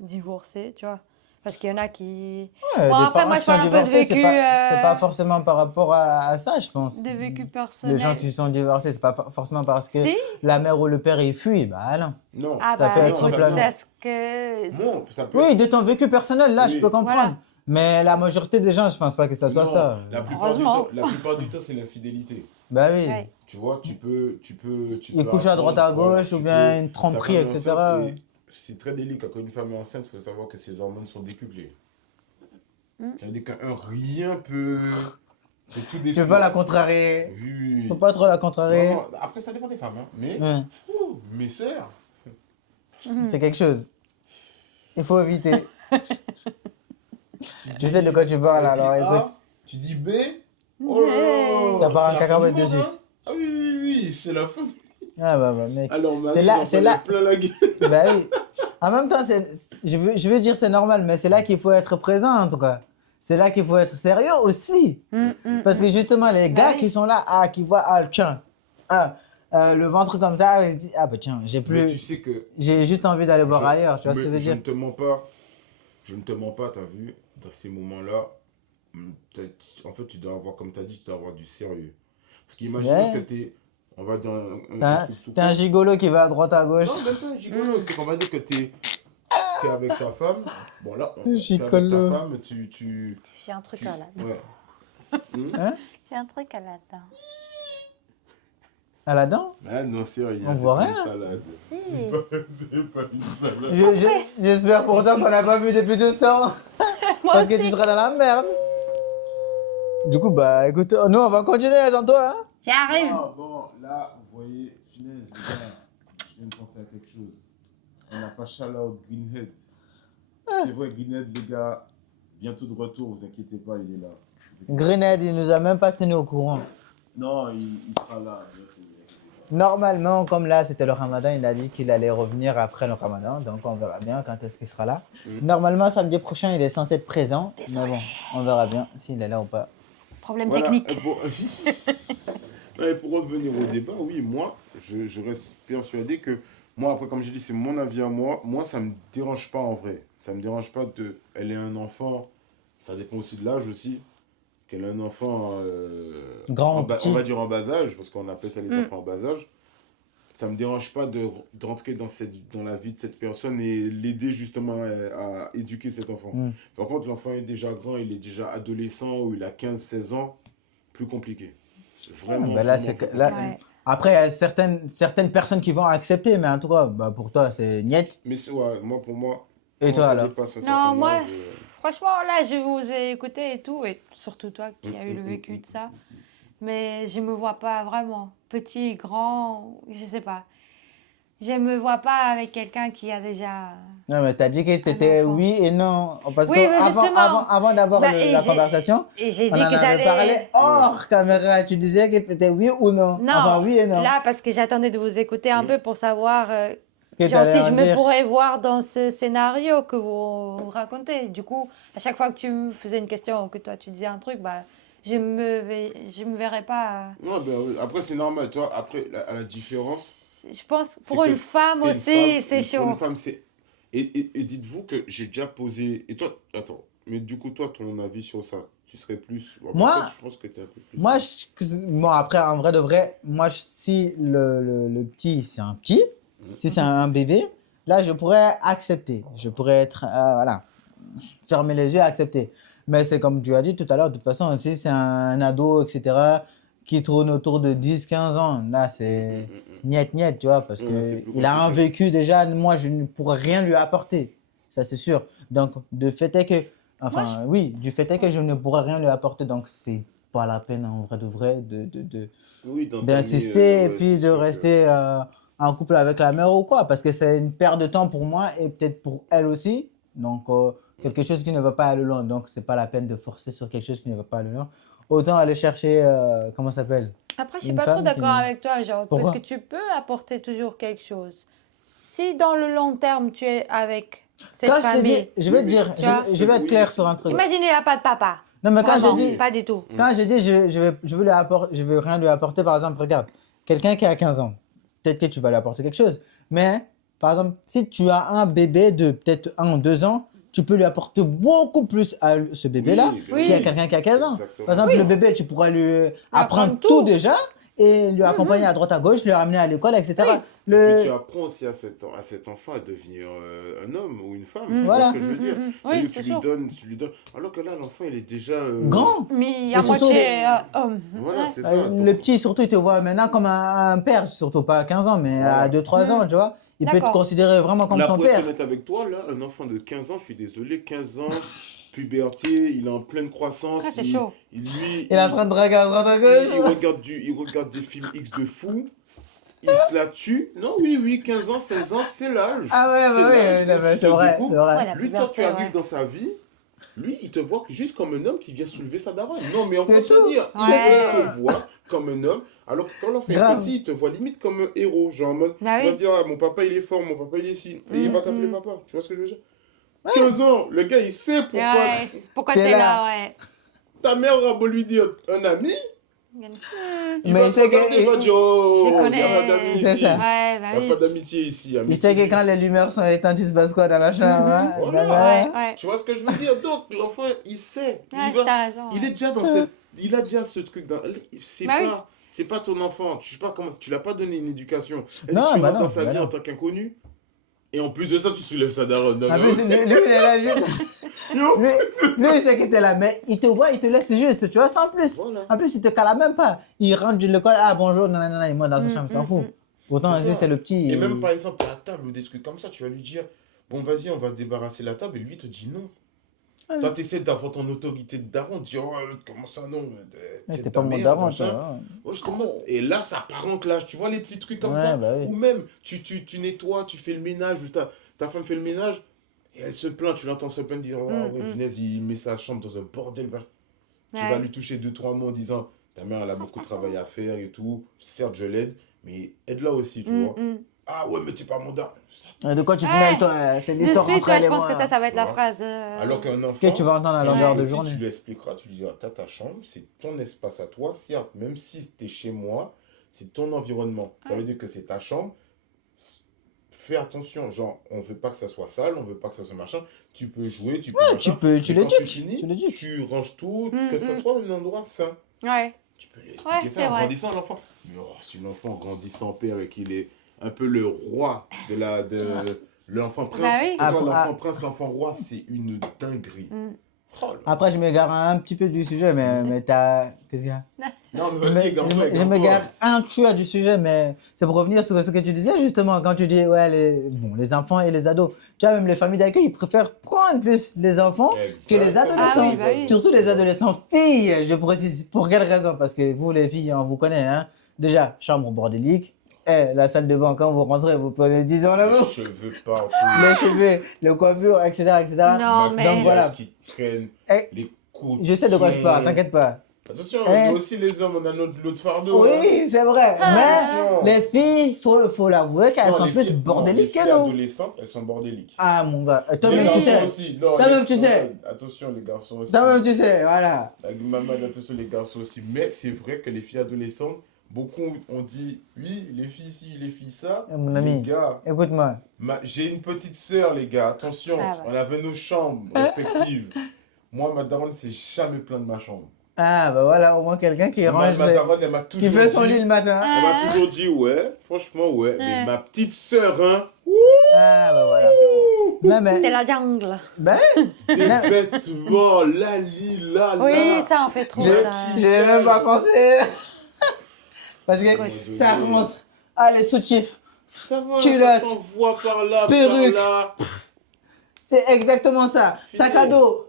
divorcés, tu vois. Parce qu'il y en a qui... Ouais, Bon, des après, parents moi, qui je sont parle un peu de divorcés, vécu, c'est pas forcément par rapport à ça, je pense. de vécu Les personnel. gens qui sont divorcés, c'est pas forcément parce que Si. la mère ou le père, il fuit. Bah non. Non, Ah Ça bah, fait écoute, tremblement. c'est ce que... non, ça peut Oui, être- de ton vécu personnel, là, je Oui. peux comprendre. Voilà. Mais la majorité des gens, je pense pas que ça soit Non, ça. La plupart du Heureusement. temps, la plupart du temps, c'est l'infidélité. Bah oui. Ouais. Tu vois, tu peux Il couche à droite à apprendre, gauche voilà, ou tu bien peux- une ta tromperie, femme est etc. enceinte et c'est très délicat. Quand une femme est enceinte, il faut savoir que ses hormones sont décuplées. C'est-à-dire qu'un rien peut tout Tu détruire. veux pas la contrarier. Oui. Faut pas trop la contrarier. Non, après, ça dépend des femmes. Hein. Mais, Ouais, mes sœurs, c'est quelque chose. Il faut éviter. Je sais de quoi tu parles, elle dit alors A, écoute. tu dis B. Oh là là, Ça part c'est en la cacahuète fin du de monde, suite. hein. Ah oui, oui, oui, c'est la fin. Ah bah mec. Alors, C'est là- c'est là- plein la gueule. Bah oui. En même temps, je veux dire c'est normal, mais c'est là qu'il faut être présent en tout cas. C'est là qu'il faut être sérieux aussi. Parce que justement, les gars oui. qui sont là, qui voient, tiens, le ventre comme ça, ils se disent, ah bah tiens, Mais tu sais que j'ai juste envie d'aller voir ailleurs, tu vois ce que je veux je dire? ne te mens pas. Je ne te mens pas, t'as vu, dans ces moments-là, en fait, tu dois avoir, comme tu as dit, tu dois avoir du sérieux. Parce qu'imagine Ouais. que t'es, on va dire truc tout T'es un con. gigolo qui va à droite à gauche. Non, même pas un gigolo, c'est qu'on va dire que t'es avec ta femme. Bon là, t'es avec Gigolo. ta femme, tu J'ai un truc à la... ouais. J'ai un truc à la dent. À la dent? Ah non, c'est rien. On c'est voit pas rien. une salade. Si. C'est pas une salade. J'espère pourtant qu'on n'a pas vu depuis tout ce temps. Moi Parce que aussi. tu seras dans la merde. Du coup, bah écoute, nous on va continuer, attends-toi. Hein. J'arrive. Ah, bon, là, vous voyez, finesse, les gars, je viens de penser à quelque chose. On n'a pas shout-out Greenhead. C'est vrai, Greenhead, les gars, bientôt de retour, vous inquiétez pas, il est là. Grenade, il nous a même pas tenu au courant. Non, il sera là. Bientôt, vous inquiétez pas. Normalement, comme là c'était le ramadan, il a dit qu'il allait revenir après le ramadan, donc on verra bien quand est-ce qu'il sera là. Normalement, samedi prochain, il est censé être présent, mais bon, on verra bien s'il est là ou pas. Problème Voilà, technique. Et pour revenir au débat, oui, moi, je reste persuadé que, moi, après, comme j'ai dit, c'est mon avis à moi. Moi, ça me dérange pas en vrai. Ça me dérange pas de. Elle est un enfant, ça dépend aussi de l'âge aussi. Qu'elle est un enfant. Grand en ou petit. On va dire en bas âge, parce qu'on appelle ça les enfants en bas âge. Ça me dérange pas de rentrer dans la vie de cette personne et l'aider justement à éduquer cet enfant. Par contre, l'enfant est déjà grand, il est déjà adolescent ou il a 15-16 ans, plus compliqué. Vraiment. Bah là, vraiment c'est plus que- là- compliqué. Ouais. Après, il y a certaines personnes qui vont accepter, mais en tout cas, bah, pour toi, c'est niet. Mais ouais, pour moi. Et quand toi ça alors? dépasse un Non, certain moi, âge, franchement, là, je vous ai écouté et tout, et surtout toi qui as eu le vécu de ça. mais je me vois pas vraiment. Petit, grand, je sais pas. Je me vois pas avec quelqu'un qui a déjà Non, mais t'as dit que un t'étais enfant. oui et non. Parce Oui, que mais justement. avant d'avoir Bah, la conversation, et j'ai on dit en que avait parlé j'allais. hors caméra. Tu disais que t'étais oui ou non. Enfin, Non, oui et non. là, parce que j'attendais de vous écouter un peu pour savoir, Ce que genre, t'allais si je en me dire. pourrais voir dans ce scénario que vous racontez. Du coup, à chaque fois que tu me faisais une question ou que toi tu disais un truc, bah, je me verrais pas. Non, ben, oui. Après, c'est normal, tu vois. Après, à la différence, Je pense c'est pour que une femme t'es une femme. aussi, c'est Pour une chaud. femme, c'est. Et dites-vous que j'ai déjà posé. Et toi, attends. Mais du coup, toi, ton avis sur ça, tu serais plus. Bon, bah, toi, Moi, je pense que t'es un peu plus. moi bon, après, en vrai de vrai, moi, si le petit, c'est un petit, si c'est un bébé, là, je pourrais accepter. Je pourrais être, voilà, fermer les yeux et accepter. Mais c'est comme tu as dit tout à l'heure, de toute façon, si c'est un ado, etc., qui tourne autour de 10 15 ans, là, c'est niet, niet, tu vois, parce Ouais, là, c'est que plus il a un compliqué. vécu déjà, moi, je ne pourrais rien lui apporter. Ça, c'est sûr. Donc, de fait est que, Moi, enfin, oui, du fait est que je ne pourrais rien lui apporter, donc c'est pas la peine, en vrai de vrai, Oui, d'entamer. d'insister et Ouais, puis c'est de sûr que. rester en couple avec la mère ou quoi, parce que c'est une perte de temps pour moi et peut-être pour elle aussi. Donc, quelque chose qui ne va pas aller loin. Donc, c'est pas la peine de forcer sur quelque chose qui ne va pas aller loin. Autant aller chercher, comment ça s'appelle? après, je suis Une pas trop femme qui... d'accord avec toi, genre, parce que Pourquoi? tu peux apporter toujours quelque chose. Si dans le long terme, tu es avec cette Quand je te dis, famille, je Oui, vais te mais dire, quand tu vois, je vais être oui, mais clair sur un truc. imagine, il n'a pas de papa. Non, mais quand j'ai Vraiment, dit, pas du tout. quand j'ai dit, je veux lui apporter, je veux rien lui apporter, par exemple, regarde, quelqu'un qui a 15 ans, peut-être que tu vas lui apporter quelque chose. Mais, par exemple, si tu as un bébé de peut-être 1 ou 2 ans, tu peux lui apporter beaucoup plus à ce bébé-là oui, ben qu'à Oui, quelqu'un qui a 15 ans. Par exactement exemple, ça. le bébé, tu pourras lui lui apprendre apprendre tout tout. déjà et lui accompagner à droite à gauche, lui ramener à l'école, etc. Oui. Et puis tu Le... apprends aussi à cet enfant à devenir un homme ou une femme. Tu vois ce Voilà, que je veux dire? Oui, C'est-à-dire que c'est sûr. tu lui donnes. Alors que là, l'enfant, il est déjà. grand. Mais Et à surtout, moitié homme. Voilà, Ouais. c'est ça. Donc, Le petit, surtout, il te voit maintenant comme un père, surtout pas à 15 ans, mais à voilà. 2 3 ans, tu vois. Il peut te D'accord. considérer vraiment comme Là, son pour être père. honnête avec toi, là, un enfant de 15 ans, je suis désolé, 15 ans, puberté, il est en pleine Ah, croissance, c'est chaud. lui, Il est en train de draguer à droite à il gauche. regarde il regarde des films X de fou, il se la tue. Non, oui, oui, 15 ans, 16 ans, c'est l'âge. Ah ouais, C'est bah l'âge oui, non, où mais tu c'est te vrai, c'est découvres. Ouais, vrai. la Lui, toi, tu puberté, arrives ouais. dans sa vie, lui, il te voit juste comme un homme qui vient soulever sa daronne. Non, mais enfin, C'est se tout. dire, il C'est Ouais. te voit comme un homme, alors que quand l'enfant est grave. petit, il te voit limite comme un héros. Genre en mode, Bah il va oui. dire, ah, mon papa, il est fort, mon papa, il est ci. Et il va t'appeler papa. Tu vois ce que je veux dire? Ouais. 15 ans, le gars, il sait pourquoi Ouais. Pourquoi T'es t'es là. là, ouais. ta mère aura beau lui dire un ami, il Mais va il te sait regarder, il va dire, que... Je oh, il n'y a pas d'amis connais. C'est ici. ça. Ouais, bah Il n'y a pas oui. d'amitié ici. Il sait Amitié que du... quand les lumières sont éteintes, il se passe quoi dans la chambre, hein? Donc, Voilà. Ouais, voilà. ouais. Tu vois ce que je veux dire? Donc, l'enfant, il sait. Il Ouais, va... t'as raison, Il est ouais. déjà dans cette... Il a déjà ce truc dans... Bah oui. C'est pas ton enfant. Je sais pas comment... Tu l'as pas donné une éducation. Et Non, tu bah rentres dans non, sa bah vie en non. tant qu'inconnu. Et en plus de ça, tu soulèves sa daronne. Non, En mais plus, ok. lui, il est là juste... Yo. Lui, il sait que t'es là, mais il te voit, il te laisse juste, tu vois, sans plus. Voilà. En plus, il te cala même pas. Il rentre de l'école, ah bonjour, nanana, il monte dans sa chambre, il s'en fout. Pourtant, C'est vas-y, ça. c'est le petit. Et même par exemple, à la table ou des trucs comme ça, tu vas lui dire, bon, vas-y, on va débarrasser la table. Et lui, il te dit non. Ah, Toi, tu essaies d'avoir ton autorité de daron, tu dis, oh, comment ça, non, ouais, t'es t'es ta pas mon mère, daron, machin. toi. Ouais, je te montre. Et là, ça part en clash. Tu vois les petits trucs comme Ouais, ça? bah oui. Ou même, tu nettoies, tu fais le ménage, ou ta femme fait le ménage, et elle se plaint, tu l'entends se plaindre, dire, oh, ouais, punaise, il met sa chambre dans un bordel. Bah. Tu vas Ouais. lui toucher 2 3 mots en disant, ta mère, elle a beaucoup de travail à faire et tout. Certes, je l'aide, mais aide-la aussi, tu vois. Ah ouais, mais t'es pas mon daron. De quoi tu te Ouais. mêles, toi? C'est De l'histoire suite, entre ouais, elle je et pense que moi. ça va être la Voilà. phrase. Alors qu'un Que enfant, tu vas entendre à quand il longueur est de petit, journée. tu lui expliqueras, tu lui diras, t'as ta chambre, c'est ton espace à toi, certes, même si t'es chez moi, c'est ton environnement. Ça veut dire que c'est ta chambre. Fais attention, genre, on veut pas que ça soit sale, on veut pas que ça soit machin. Tu peux jouer, tu peux Ouais, machin. tu Mais quand tu l'éduques. finis, Tu l'éduques. tu ranges tout, que ça soit un endroit sain. Ouais. Tu peux lui Ouais, expliquer c'est ça en vrai. grandissant, l'enfant. Mais oh, si l'enfant grandit sans père et qu'il est un peu le roi de l'enfant prince, Bah oui. pour toi, Ah, l'enfant prince, l'enfant roi, c'est une dinguerie. Oh là. Après, je m'égare un petit peu du sujet, mais t'as. Qu'est-ce qu'il y a? Non, mais vas-y, Je m'égare un tueur du sujet, mais c'est pour revenir sur ce que tu disais justement, quand tu dis, ouais, les enfants et les ados. Tu vois, même les familles d'accueil, ils préfèrent prendre plus les enfants que les adolescents. Ah oui, bah oui. Surtout les adolescents filles, je précise. Pour quelle raison? Parce que vous, les filles, on vous connaît, hein. Déjà, chambre bordélique. La salle de bain, quand vous rentrez, vous prenez 10 ans là-bas. Les cheveux partout. Les cheveux, les coiffures, etc. etc. Non, mais- Donc voilà. qui traînent, Eh, les coups. Je sais de quoi je parle, t'inquiète pas. Attention, Eh. nous aussi les hommes, on a l'autre fardeau. hein. Oui, c'est vrai. Attention. Mais les filles, faut l'avouer qu'elles Non, sont les plus filles- bordéliques non, que les filles nous. adolescentes, elles sont bordéliques. Ah mon gars, Les toi-même tu garçons sais. aussi. Non, Toi-même, les- tu sais. Attention, les garçons aussi. Toi-même tu sais, voilà. Avec maman, attention, les garçons aussi. Mais c'est vrai que les filles adolescentes, beaucoup ont dit oui, les filles ci, les filles ça. Mon Les ami, gars, écoute-moi. j'ai une petite sœur, les gars. Attention, Ah ouais. on avait nos chambres respectives. Moi, ma daronne s'est jamais plainte de ma chambre. Ah bah voilà, au moins quelqu'un qui Ma range, daronne, elle m'a qui toujours fait son dit- lit le matin. Elle m'a toujours dit, ouais, franchement, ouais. Mais ma petite sœur, hein, Ah bah voilà. Non C'est mais, la jungle. ben, tes vêtements, la lila, Oui, ça, on fait trop je ça. j'ai même pas pensé. Parce que Oui. ça remonte. Ah les soutifs, Ça va, culotte, ça s'envoie par là, perruque. par là. c'est exactement ça. Sac à dos,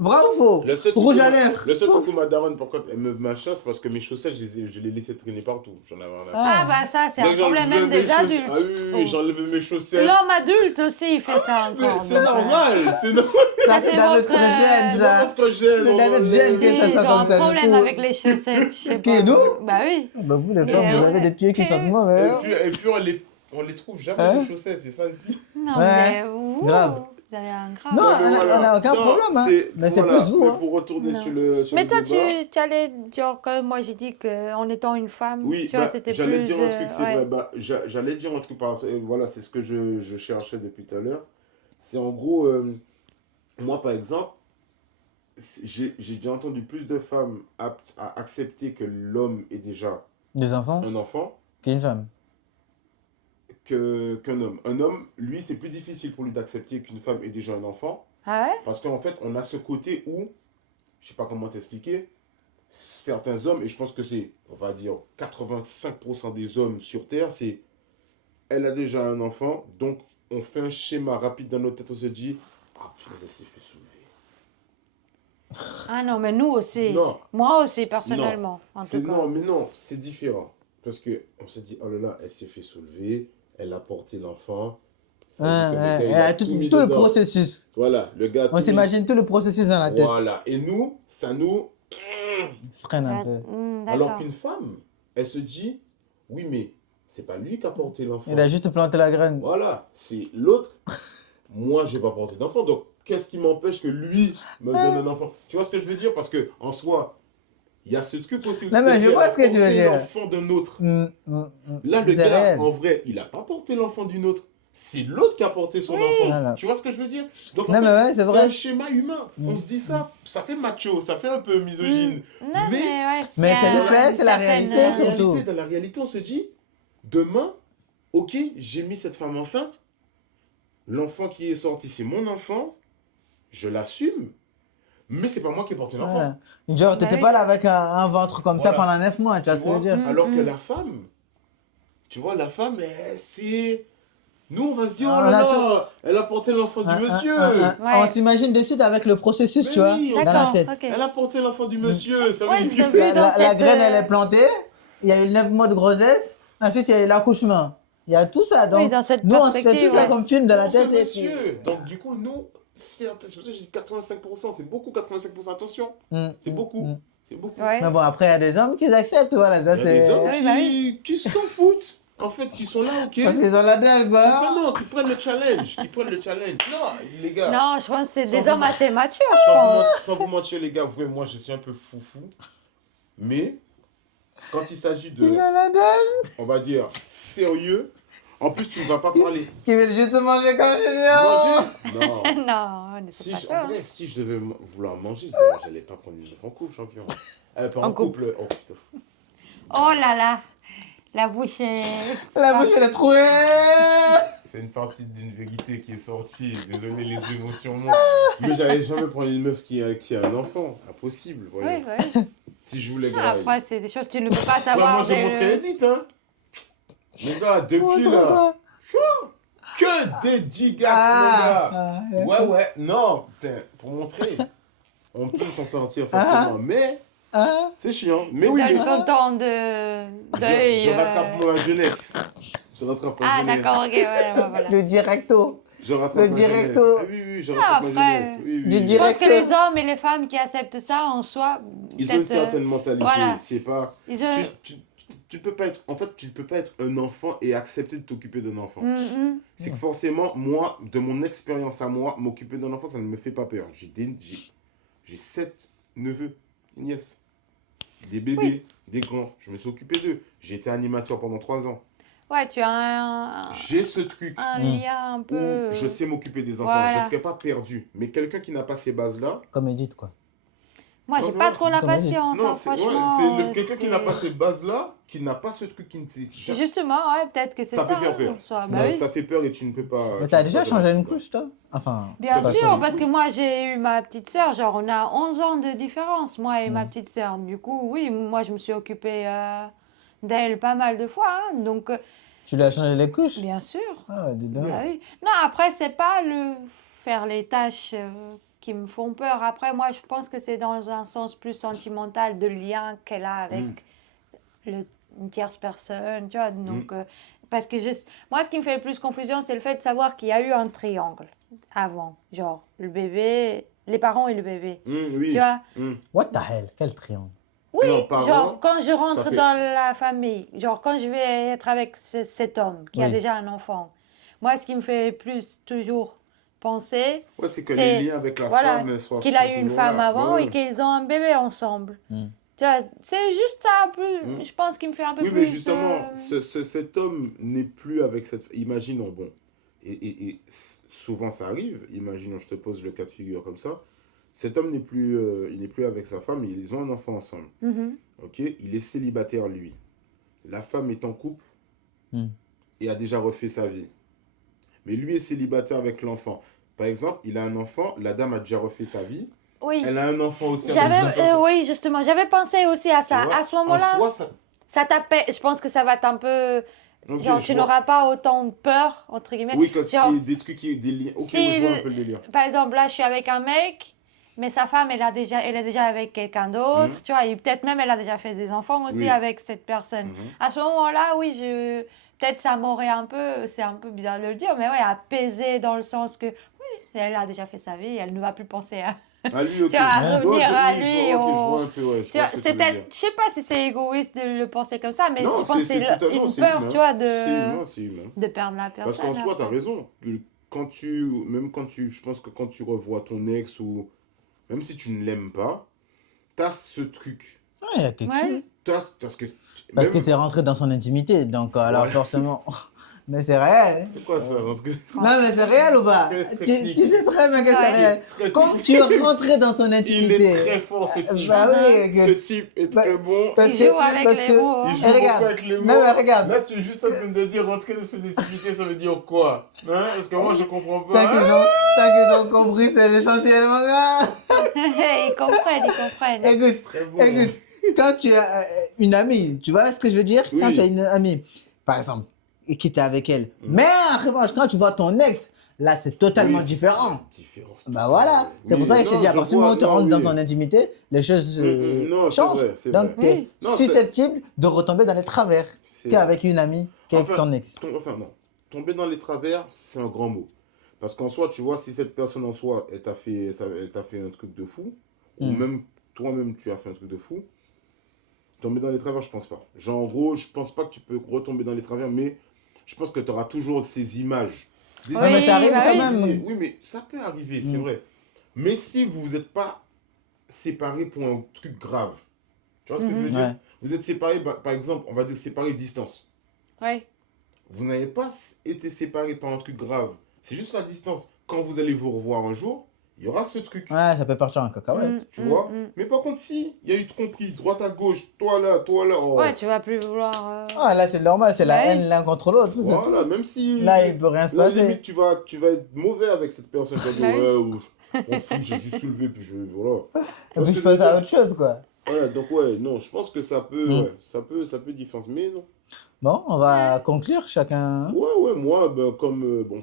vrai ou faux? Le seul truc Rouge où à ma- lèvres. Le seul truc où ma daronne, pourquoi elle me machin, c'est parce que mes chaussettes, je les laissais traîner partout. J'en avais rien à faire. Ah, bah ça, c'est Dès un que problème j'enlevais même des mes chaussettes- adultes. Ah oui, je oui, trouve. j'enlevais mes chaussettes. L'homme adulte aussi, il fait ça Mais encore. c'est donc, normal, c'est normal. Ça, c'est c'est dans notre votre, gène, C'est ça. notre gène. C'est dans notre gène que Oui, ça ils sent ont un comme ça, problème surtout. avec les chaussettes, je sais Qui, pas. nous? Bah oui. Bah vous les femmes, Mais vous ouais. avez des pieds qui sentent mauvais. hein. Et puis on les trouve jamais, Hein? les chaussettes, c'est ça le pire. Non, Ouais, mais ouh, grave. vous avez un grave. Non, mais on a aucun Non, problème, hein. Mais c'est voilà, plus vous, mais hein. pour retourner Non. sur le Mais le toi, débat, tu allais dire que moi j'ai dit qu'en étant une femme, oui, tu vois, bah, c'était plus. j'allais dire un truc, c'est ouais. vrai. Bah, j'allais dire un truc, voilà, c'est ce que je cherchais depuis tout à l'heure. C'est en gros, moi par exemple, j'ai déjà entendu plus de femmes aptes à accepter que l'homme est déjà Des enfants un enfant qu'une femme. qu'un homme. Un homme, lui, c'est plus difficile pour lui d'accepter qu'une femme est déjà un enfant. Ah ouais? Parce qu'en fait, on a ce côté où, je sais pas comment t'expliquer, certains hommes, et je pense que c'est, on va dire, 85% des hommes sur Terre, c'est, elle a déjà un enfant, donc on fait un schéma rapide dans notre tête, on se dit, ah, putain, elle s'est fait soulever. Ah non, mais nous aussi. Non. Moi aussi, personnellement. En C'est tout cas. non, mais non, c'est différent. Parce que on se dit, oh là là, elle s'est fait soulever, elle a porté l'enfant. Ça veut dire que le gars, il Elle a a tout, tout mis tout le dedans. processus. Voilà, le gars a On tout mis- s'imagine tout le processus dans la tête. Voilà, et nous, ça nous... Freine un Ah, peu. Alors d'accord. qu'une femme, elle se dit, oui, mais c'est pas lui qui a porté l'enfant. Il a juste planté la graine. Voilà, c'est l'autre. Moi, j'ai pas porté d'enfant, donc qu'est-ce qui m'empêche que lui me donne un enfant? Tu vois ce que je veux dire? Parce que en soi, il y a ce truc aussi où Non, tu mais te je dis, vois elle a ce que tu veux porté dire. l'enfant d'un autre. Là, le C'est gars, réel. en vrai, il a pas porté l'enfant d'une autre. C'est l'autre qui a porté son enfant. Voilà. Tu vois ce que je veux dire? Donc, en Non, fait, mais ouais, c'est vrai. un schéma humain. On se dit ça, ça fait macho, ça fait un peu misogyne. Non, mais- ouais, Mais c'est le une fait, c'est la certaine, réalité, Dans la surtout. réalité, dans la réalité, on se dit, demain, ok, j'ai mis cette femme enceinte, l'enfant qui est sorti, c'est mon enfant, je l'assume, mais c'est pas moi qui ai porté l'enfant. Voilà. Genre, t'étais oui. pas là avec un ventre comme ça Voilà. pendant 9 mois, tu vois Tu ce que je veux vois, dire? alors que Mm. la femme, tu vois, la femme, c'est... Nous, on va se dire, Ah, oh on là a là, elle a porté l'enfant du monsieur. Ouais. On s'imagine de suite avec le processus, Mais tu vois, oui, dans la D'accord, tête. ok. Elle a porté l'enfant du monsieur, ça veut Ouais, dire t'as que... vu La, dans la cette, graine, elle est plantée, il y a eu 9 mois de grossesse, ensuite il y a eu l'accouchement. Il y a tout ça, donc Oui, dans cette nous on se fait tout perspective, ça ouais. comme film dans la Non, c'est tête. et puis- monsieur. Donc, du coup, nous, certes, c'est pour ça que j'ai dit 85%, c'est beaucoup 85%, attention, c'est beaucoup, c'est beaucoup. Ouais. Mais bon, après il y a des hommes qui acceptent, voilà, ça Il y a des c'est... hommes Oui, bah qui s'en foutent, en fait, qui sont là, ok. Parce qu'ils ont la dalle, quoi. Non, qui prennent le challenge, Non, les gars, Non, je pense que c'est Sans des hommes vous- assez matures, je sans vous, pense. sans vous mentir, les gars, vrai, moi, je suis un peu foufou. Mais, quand il s'agit Ils ont de, la dalle. on va dire, sérieux, en plus, tu ne vas pas parler. Qui veulent juste manger comme Junior. Manger? Non. Non, on Si pas je, ça. en vrai, si je devais vouloir manger, j'allais pas prendre des œufs en couple, champion. Pas En en couple. Oh putain. Oh là là, La bouche est... La bouche, elle est trouée. C'est une partie d'une vérité qui est sortie. Désolé, les émotions montent. Mais j'allais jamais prendre une meuf qui a un enfant. Impossible, Oui, voyons. oui. Si je voulais Ah, grailler. après, c'est des choses que tu ne peux pas Ouais, savoir. moi, j'ai montré Edith, hein. Mon gars, depuis là, que des gigax, mon gars. Ouais, non, putain, pour montrer, on peut s'en sortir facilement, mais c'est chiant. Mais oui, Donne mais son temps de... deuil. je rattrape ma jeunesse. Je rattrape ma Ah, jeunesse. d'accord, ok, ouais, voilà. Le directo. Je rattrape Le ma directo. jeunesse. Ah, oui, je rattrape ma après, jeunesse. Oui, du oui. Je pense direct. que les hommes et les femmes qui acceptent ça en soi, Ils ont une peut-être, certaine mentalité. voilà. C'est pas. ils ont... Tu peux pas être. En fait, tu ne peux pas être un enfant et accepter de t'occuper d'un enfant. Mhm. C'est que forcément, moi, de mon expérience à moi, m'occuper d'un enfant, ça ne me fait pas peur. J'ai 7 neveux et nièces. Des bébés, des grands. Je me suis occupé d'eux. J'ai été animateur pendant 3 ans. Ouais, tu as un J'ai ce truc lien un où peu... je sais m'occuper des enfants. voilà. Je ne serais pas perdu. Mais quelqu'un qui n'a pas ces bases-là, Comme Edith, quoi. Moi, Non, j'ai c'est pas vrai. trop la Comment dire patience, non, hein, c'est franchement. quelqu'un qui n'a pas ces bases-là, qui n'a pas ce truc qui ne sait. Justement, ouais, peut-être que c'est Ça ça. peut faire hein, peur. en soi. Bah Ça, oui. ça fait peur et tu ne peux pas. Mais tu t'as peux déjà pas changé t'en une sortir. couche, toi? Enfin, Bien t'as pas sûr, changé. parce que moi, j'ai eu ma petite sœur, genre, on a 11 ans de différence, moi et ma Mm. petite sœur. Du coup, oui, moi, je me suis occupée d'elle pas mal de fois. Hein, donc, Tu lui as changé les couches? bien sûr. Ah, ouais, dis donc. Bah oui. Non, après, c'est pas faire les tâches qui me font peur. Après, moi, je pense que c'est dans un sens plus sentimental de lien qu'elle a avec une tierce personne, tu vois. Donc, parce que moi, ce qui me fait le plus confusion, c'est le fait de savoir qu'il y a eu un triangle avant. Genre, le bébé, les parents et le bébé. Oui. Tu vois? What the hell? Quel triangle? Oui, Non, parents, genre quand je rentre ça fait- dans la famille, genre quand je vais être avec cet homme qui a Oui. déjà un enfant, moi ce qui me fait plus toujours penser, Ouais, c'est que c'est- les liens avec la voilà, femme soient qu'il a soient eu une toujours femme là. avant Ouais, et qu'ils ont un bébé ensemble. Mm. Tu vois, c'est juste ça, plus, Mm. je pense qu'il me fait un peu Oui, plus... mais justement, cet homme n'est plus avec cette. Imaginons, bon, et souvent ça arrive, imaginons, je te pose le cas de figure comme ça. Cet homme n'est plus, il n'est plus avec sa femme, ils ont un enfant ensemble. Mhm. Ok, il est célibataire lui. La femme est en couple Mm. et a déjà refait sa vie. Mais lui est célibataire avec l'enfant. Par exemple, il a un enfant, la dame a déjà refait sa vie. Oui, Elle a un enfant aussi avec une personne. oui, justement, j'avais pensé aussi à Tu ça. vois, À ce en moment-là, soi, ça. ça t'appelle, je pense que ça va être un peu... Ok, Genre, je tu vois. n'auras pas autant de peur, entre guillemets. Oui, parce qu'il Genre, y a des trucs, des liens. Ok, si oui, je vois le- un peu le délire. Par exemple, là, je suis avec un mec, mais sa femme, elle est déjà avec quelqu'un d'autre, tu vois, et peut-être même elle a déjà fait des enfants aussi Oui. avec cette personne. Mhm. À ce moment-là, oui, peut-être ça m'aurait un peu, c'est un peu bizarre de le dire, mais ouais, apaisé dans le sens que, oui, elle a déjà fait sa vie, elle ne va plus penser à, Ah, lui, ok. tu vois, à Ouais. revenir à oui, lui. ok, je vois un peu, ouais. Je Tu vois vois, ce que c'est tu veux dire. peut-être, je sais pas si c'est égoïste de le penser comme ça, mais Non, je pense que c'est totalement, une c'est peur, humain. tu vois, C'est humain, c'est humain. de perdre la Parce personne. qu'en soi, t'as après. raison. Je pense que quand tu revois ton ex ou même si tu ne l'aimes pas, t'as ce truc. Ah, il y a quelque Ouais. chose. Parce que. Parce que même- t'es rentré dans son intimité, donc Voilà. alors forcément. Mais c'est réel. C'est quoi ça? Parce que- Non, mais c'est réel ou pas? Très, très Tu technique. sais très bien que c'est Ouais. réel. Très Comme tu es rentré dans son Il intimité. est très fort ce type. Bah oui, Ce que- type est Bah, très bon. parce Il que, joue avec parce les que, mots, hein. Il joue Et beaucoup regarde. avec les mots. Non, mais regarde. Là, tu es juste en train de dire rentrer de son intimité, ça veut dire quoi? Hein? Parce que moi, je comprends pas. Tant qu'ils ont compris, c'est l'essentiel, mon gars. Ils comprennent. Écoute, Très bon. écoute, quand tu as une amie, tu vois ce que je veux dire? Quand Oui. tu as une amie, par exemple, et qui t'es avec elle. Mais en revanche, quand tu vois ton ex, là, c'est totalement Oui, c'est différent. différent, c'est Bah totalement- voilà, c'est Oui, pour ça que je te non, dis, à je partir du vois, moment où tu non, rentres dans oui. son intimité, les choses non, c'est changent. vrai, c'est Donc, vrai. tu es Oui. Non, c'est- susceptible de retomber dans les travers C'est- qu'avec une amie, qu'avec Enfin, ton ex. Enfin, non. Tomber dans les travers, c'est un grand mot. Parce qu'en soi, tu vois, si cette personne en soi, elle t'a fait un truc de fou, ou Mm. même toi-même, tu as fait un truc de fou, tomber dans les travers, je pense pas. Genre, en gros, je pense pas que tu peux retomber dans les travers, mais je pense que tu auras toujours ces images. Des Oui, Non, mais ça arrive bah quand oui. même. Oui, mais ça peut arriver, c'est Mm. vrai. Mais si vous n'êtes pas séparés pour un truc grave, tu vois ce que je veux dire? Ouais. Vous êtes séparés, par exemple, on va dire séparés distance. Oui. Vous n'avez pas été séparés par un truc grave. C'est juste la distance. Quand vous allez vous revoir un jour, il y aura ce truc. Ouais, ça peut partir en cacahuète. Tu vois? Mais par contre, si il y a eu tromperie, droite à gauche, toi là, oh. Ouais, tu vas plus vouloir. Ah, là, c'est normal, c'est la Ouais. haine l'un contre l'autre, c'est Voilà, tout. même si. Là, il peut rien se Là, passer. limite, tu vas être mauvais avec cette personne. Tu vas dire, Ouais. on fout, j'ai juste soulevé, puis voilà. Et puis, je passe à autre chose, quoi. Voilà, donc ouais, non, je pense que ça peut, ouais, ça peut différence, mais non. Bon, on va conclure chacun. Ouais, moi, ben, comme, bon,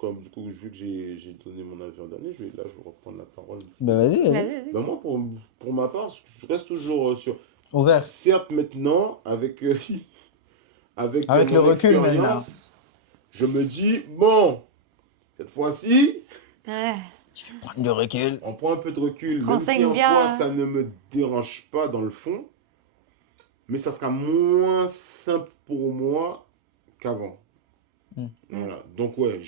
comme du coup, vu que j'ai donné mon avis en dernier, là, je vais reprendre la parole. Ben, vas-y, vas-y. Vas-y. Ben, moi, pour ma part, je reste toujours sur. Ouvert. Certes, maintenant, avec, avec le mon recul, expérience, je me dis, bon, cette fois-ci, Ouais. Prendre du recul. on prend un peu de recul, même si Renseigne en bien. soi, ça ne me dérange pas dans le fond, mais ça sera moins simple pour moi qu'avant. Voilà. Donc, ouais,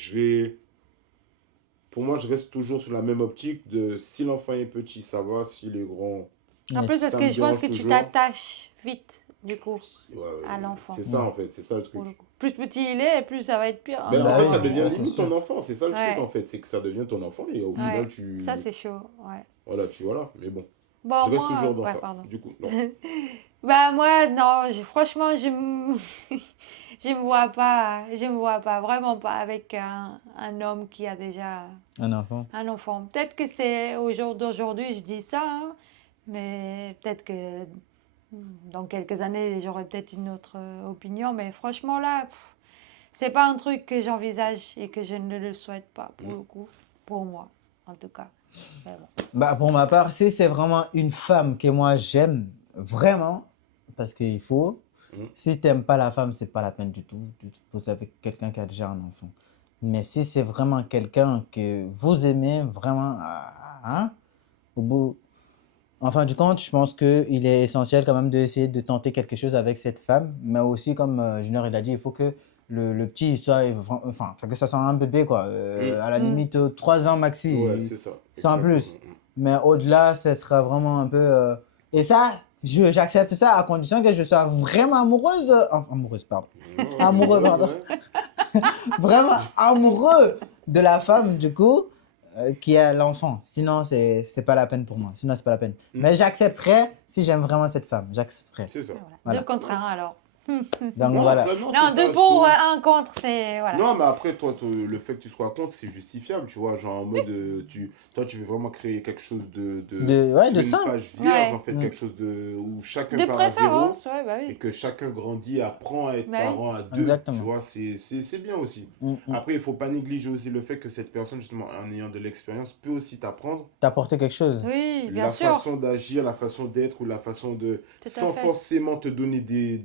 pour moi, je reste toujours sur la même optique de si l'enfant est petit, ça va, s'il est grand. En plus, parce Ça que me je pense dérange que tu toujours. t'attaches vite, du coup, Ouais, à l'enfant. c'est ça, en fait, c'est ça le truc. pour le coup. Plus petit il est, plus ça va être pire. hein. Ben, Bah en fait, oui, ça devient ça, c'est limite sûr. ton enfant, c'est ça le truc, Ouais. en fait, c'est que ça devient ton enfant et au Ouais. final, tu. Ça, c'est chaud. Ouais. Voilà, mais bon. Bon, Je reste moi, toujours dans ouais, ça. pardon. Du coup, non. Bah moi non, franchement je me vois pas vraiment pas avec un homme qui a déjà Un enfant. un enfant. Peut-être que c'est au jour d'aujourd'hui je dis ça, hein, mais peut-être que dans quelques années j'aurai peut-être une autre opinion. Mais franchement là, c'est pas un truc que j'envisage et que je ne le souhaite pas pour le coup, pour moi en tout cas. Mais bon. Bah, pour ma part, si c'est vraiment une femme que moi j'aime, vraiment, parce qu'il faut, si t'aimes pas la femme, c'est pas la peine du tout de te poser avec quelqu'un qui a déjà un enfant. Mais si c'est vraiment quelqu'un que vous aimez, vraiment, hein, au bout, en fin du compte, je pense qu'il est essentiel quand même d'essayer de tenter quelque chose avec cette femme. Mais aussi, comme Junior il a dit, il faut que le petit soit, enfin, que ça soit un bébé, quoi. À la limite, 3 ans maxi. Ouais, c'est ça. Sans plus. Exactement. Mais au-delà, ce sera vraiment un peu. Et ça, j'accepte ça à condition que je sois vraiment amoureuse. Amoureuse, pardon. Amoureux, pardon. Vraiment amoureux de la femme, du coup, qui a l'enfant. Sinon, c'est pas la peine pour moi. Sinon, c'est pas la peine. Mais j'accepterai si j'aime vraiment cette femme. J'accepterai. C'est ça. Voilà. Deux contre un alors. Donc voilà. Non, c'est deux ça, pour, je un contre, c'est voilà. Non, mais après, toi, le fait que tu sois contre, c'est justifiable, tu vois. Genre, en mode, toi, tu veux vraiment créer quelque chose Ouais, sur de une sain. page vierge, Ouais. en fait, quelque chose où chacun De part à zéro préférence, ouais, bah et oui. que chacun grandit, apprend à être Bah oui. parent à deux. Exactement. Tu vois, c'est bien aussi. Mm, mm. Après, il faut pas négliger aussi le fait que cette personne, justement, en ayant de l'expérience, peut aussi t'apprendre T'apporter quelque chose. Oui, bien la sûr. façon d'agir, la façon d'être ou la façon de... Tout à sans fait. forcément te donner des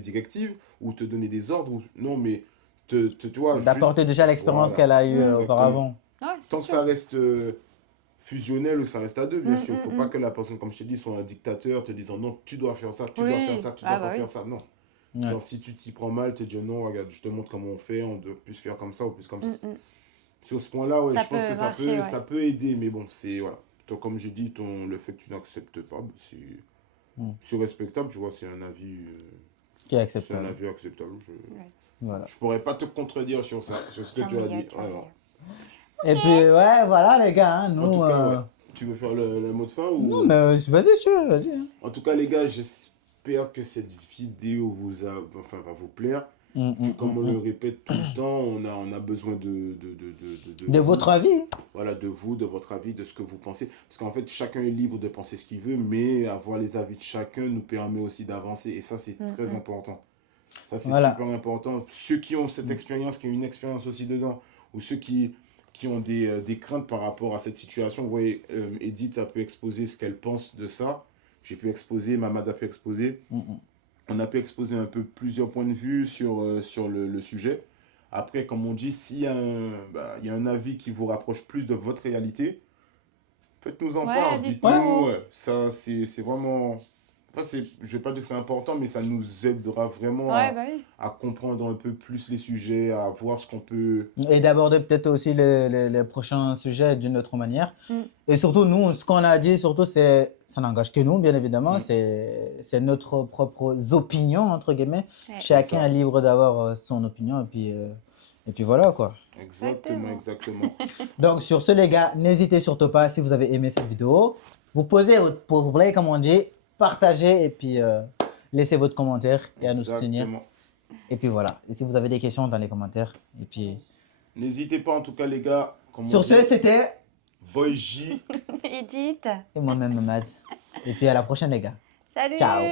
directives ou te donner des ordres. Non, mais tu vois, D'apporter déjà l'expérience Voilà. qu'elle a eue Exactement. auparavant. Ouais, tant c'est que sûr. ça reste fusionnel ou ça reste à deux, bien sûr. Il ne faut pas mm. que la personne, comme je t'ai dit, soit un dictateur te disant non, tu dois faire ça, tu dois Oui. faire ça, tu Ah dois bah pas oui. faire ça. Non. Ouais. Genre, si tu t'y prends mal, te dis non, regarde, je te montre comment on fait, on doit plus faire comme ça ou plus comme ça. Sur ce point-là, ouais, Ça je pense peut que marcher, ouais. ça peut aider, mais bon, c'est. Voilà. Toi, comme j'ai dit, le fait que tu n'acceptes pas, bah, c'est respectable, tu vois, c'est un avis. Qui est C'est un acceptable. avis acceptable. Voilà. Je pourrais pas te contredire sur ça, sur ce que tu as dit. Vraiment. Et puis, ouais, voilà, les gars. Hein, nous, En tout cas, ouais. Tu veux faire le mot de fin ou... Non, mais vas-y, tu veux, vas-y. Hein. En tout cas, les gars, j'espère que cette vidéo va vous plaire. Comme on le répète tout le temps, on a besoin de vous. votre avis. Voilà, de vous, de votre avis, de ce que vous pensez. Parce qu'en fait, chacun est libre de penser ce qu'il veut, mais avoir les avis de chacun nous permet aussi d'avancer. Et ça, c'est très important. Ça, c'est Voilà. super important. Ceux qui ont cette expérience, qui ont une expérience aussi dedans, ou ceux qui ont des craintes par rapport à cette situation. Vous voyez, Edith a pu exposer ce qu'elle pense de ça. J'ai pu exposer, Mamad a pu exposer. On a pu exposer un peu plusieurs points de vue sur le sujet. Après, comme on dit, s'il y a un avis qui vous rapproche plus de votre réalité, faites-nous en part. Dites-nous, ça, c'est vraiment... Enfin, je ne vais pas dire que c'est important, mais ça nous aidera vraiment à comprendre un peu plus les sujets, à voir ce qu'on peut... Et d'aborder peut-être aussi les prochains sujets d'une autre manière. Et surtout, nous, ce qu'on a dit, surtout, ça n'engage que nous, bien évidemment. C'est notre propre opinion, entre guillemets. Chacun est libre d'avoir son opinion. Et puis, Et puis voilà, quoi. Exactement. Donc, sur ce, les gars, n'hésitez surtout pas, si vous avez aimé cette vidéo, vous posez votre pouce bleu, comme on dit, partagez et puis laissez votre commentaire et à nous soutenir. Et puis voilà. Et si vous avez des questions dans les commentaires, et puis... N'hésitez pas, en tout cas, les gars. Sur ce, c'était... Boy J. Edith. Et moi-même, Mamad. Et puis à la prochaine, les gars. Salut. Ciao.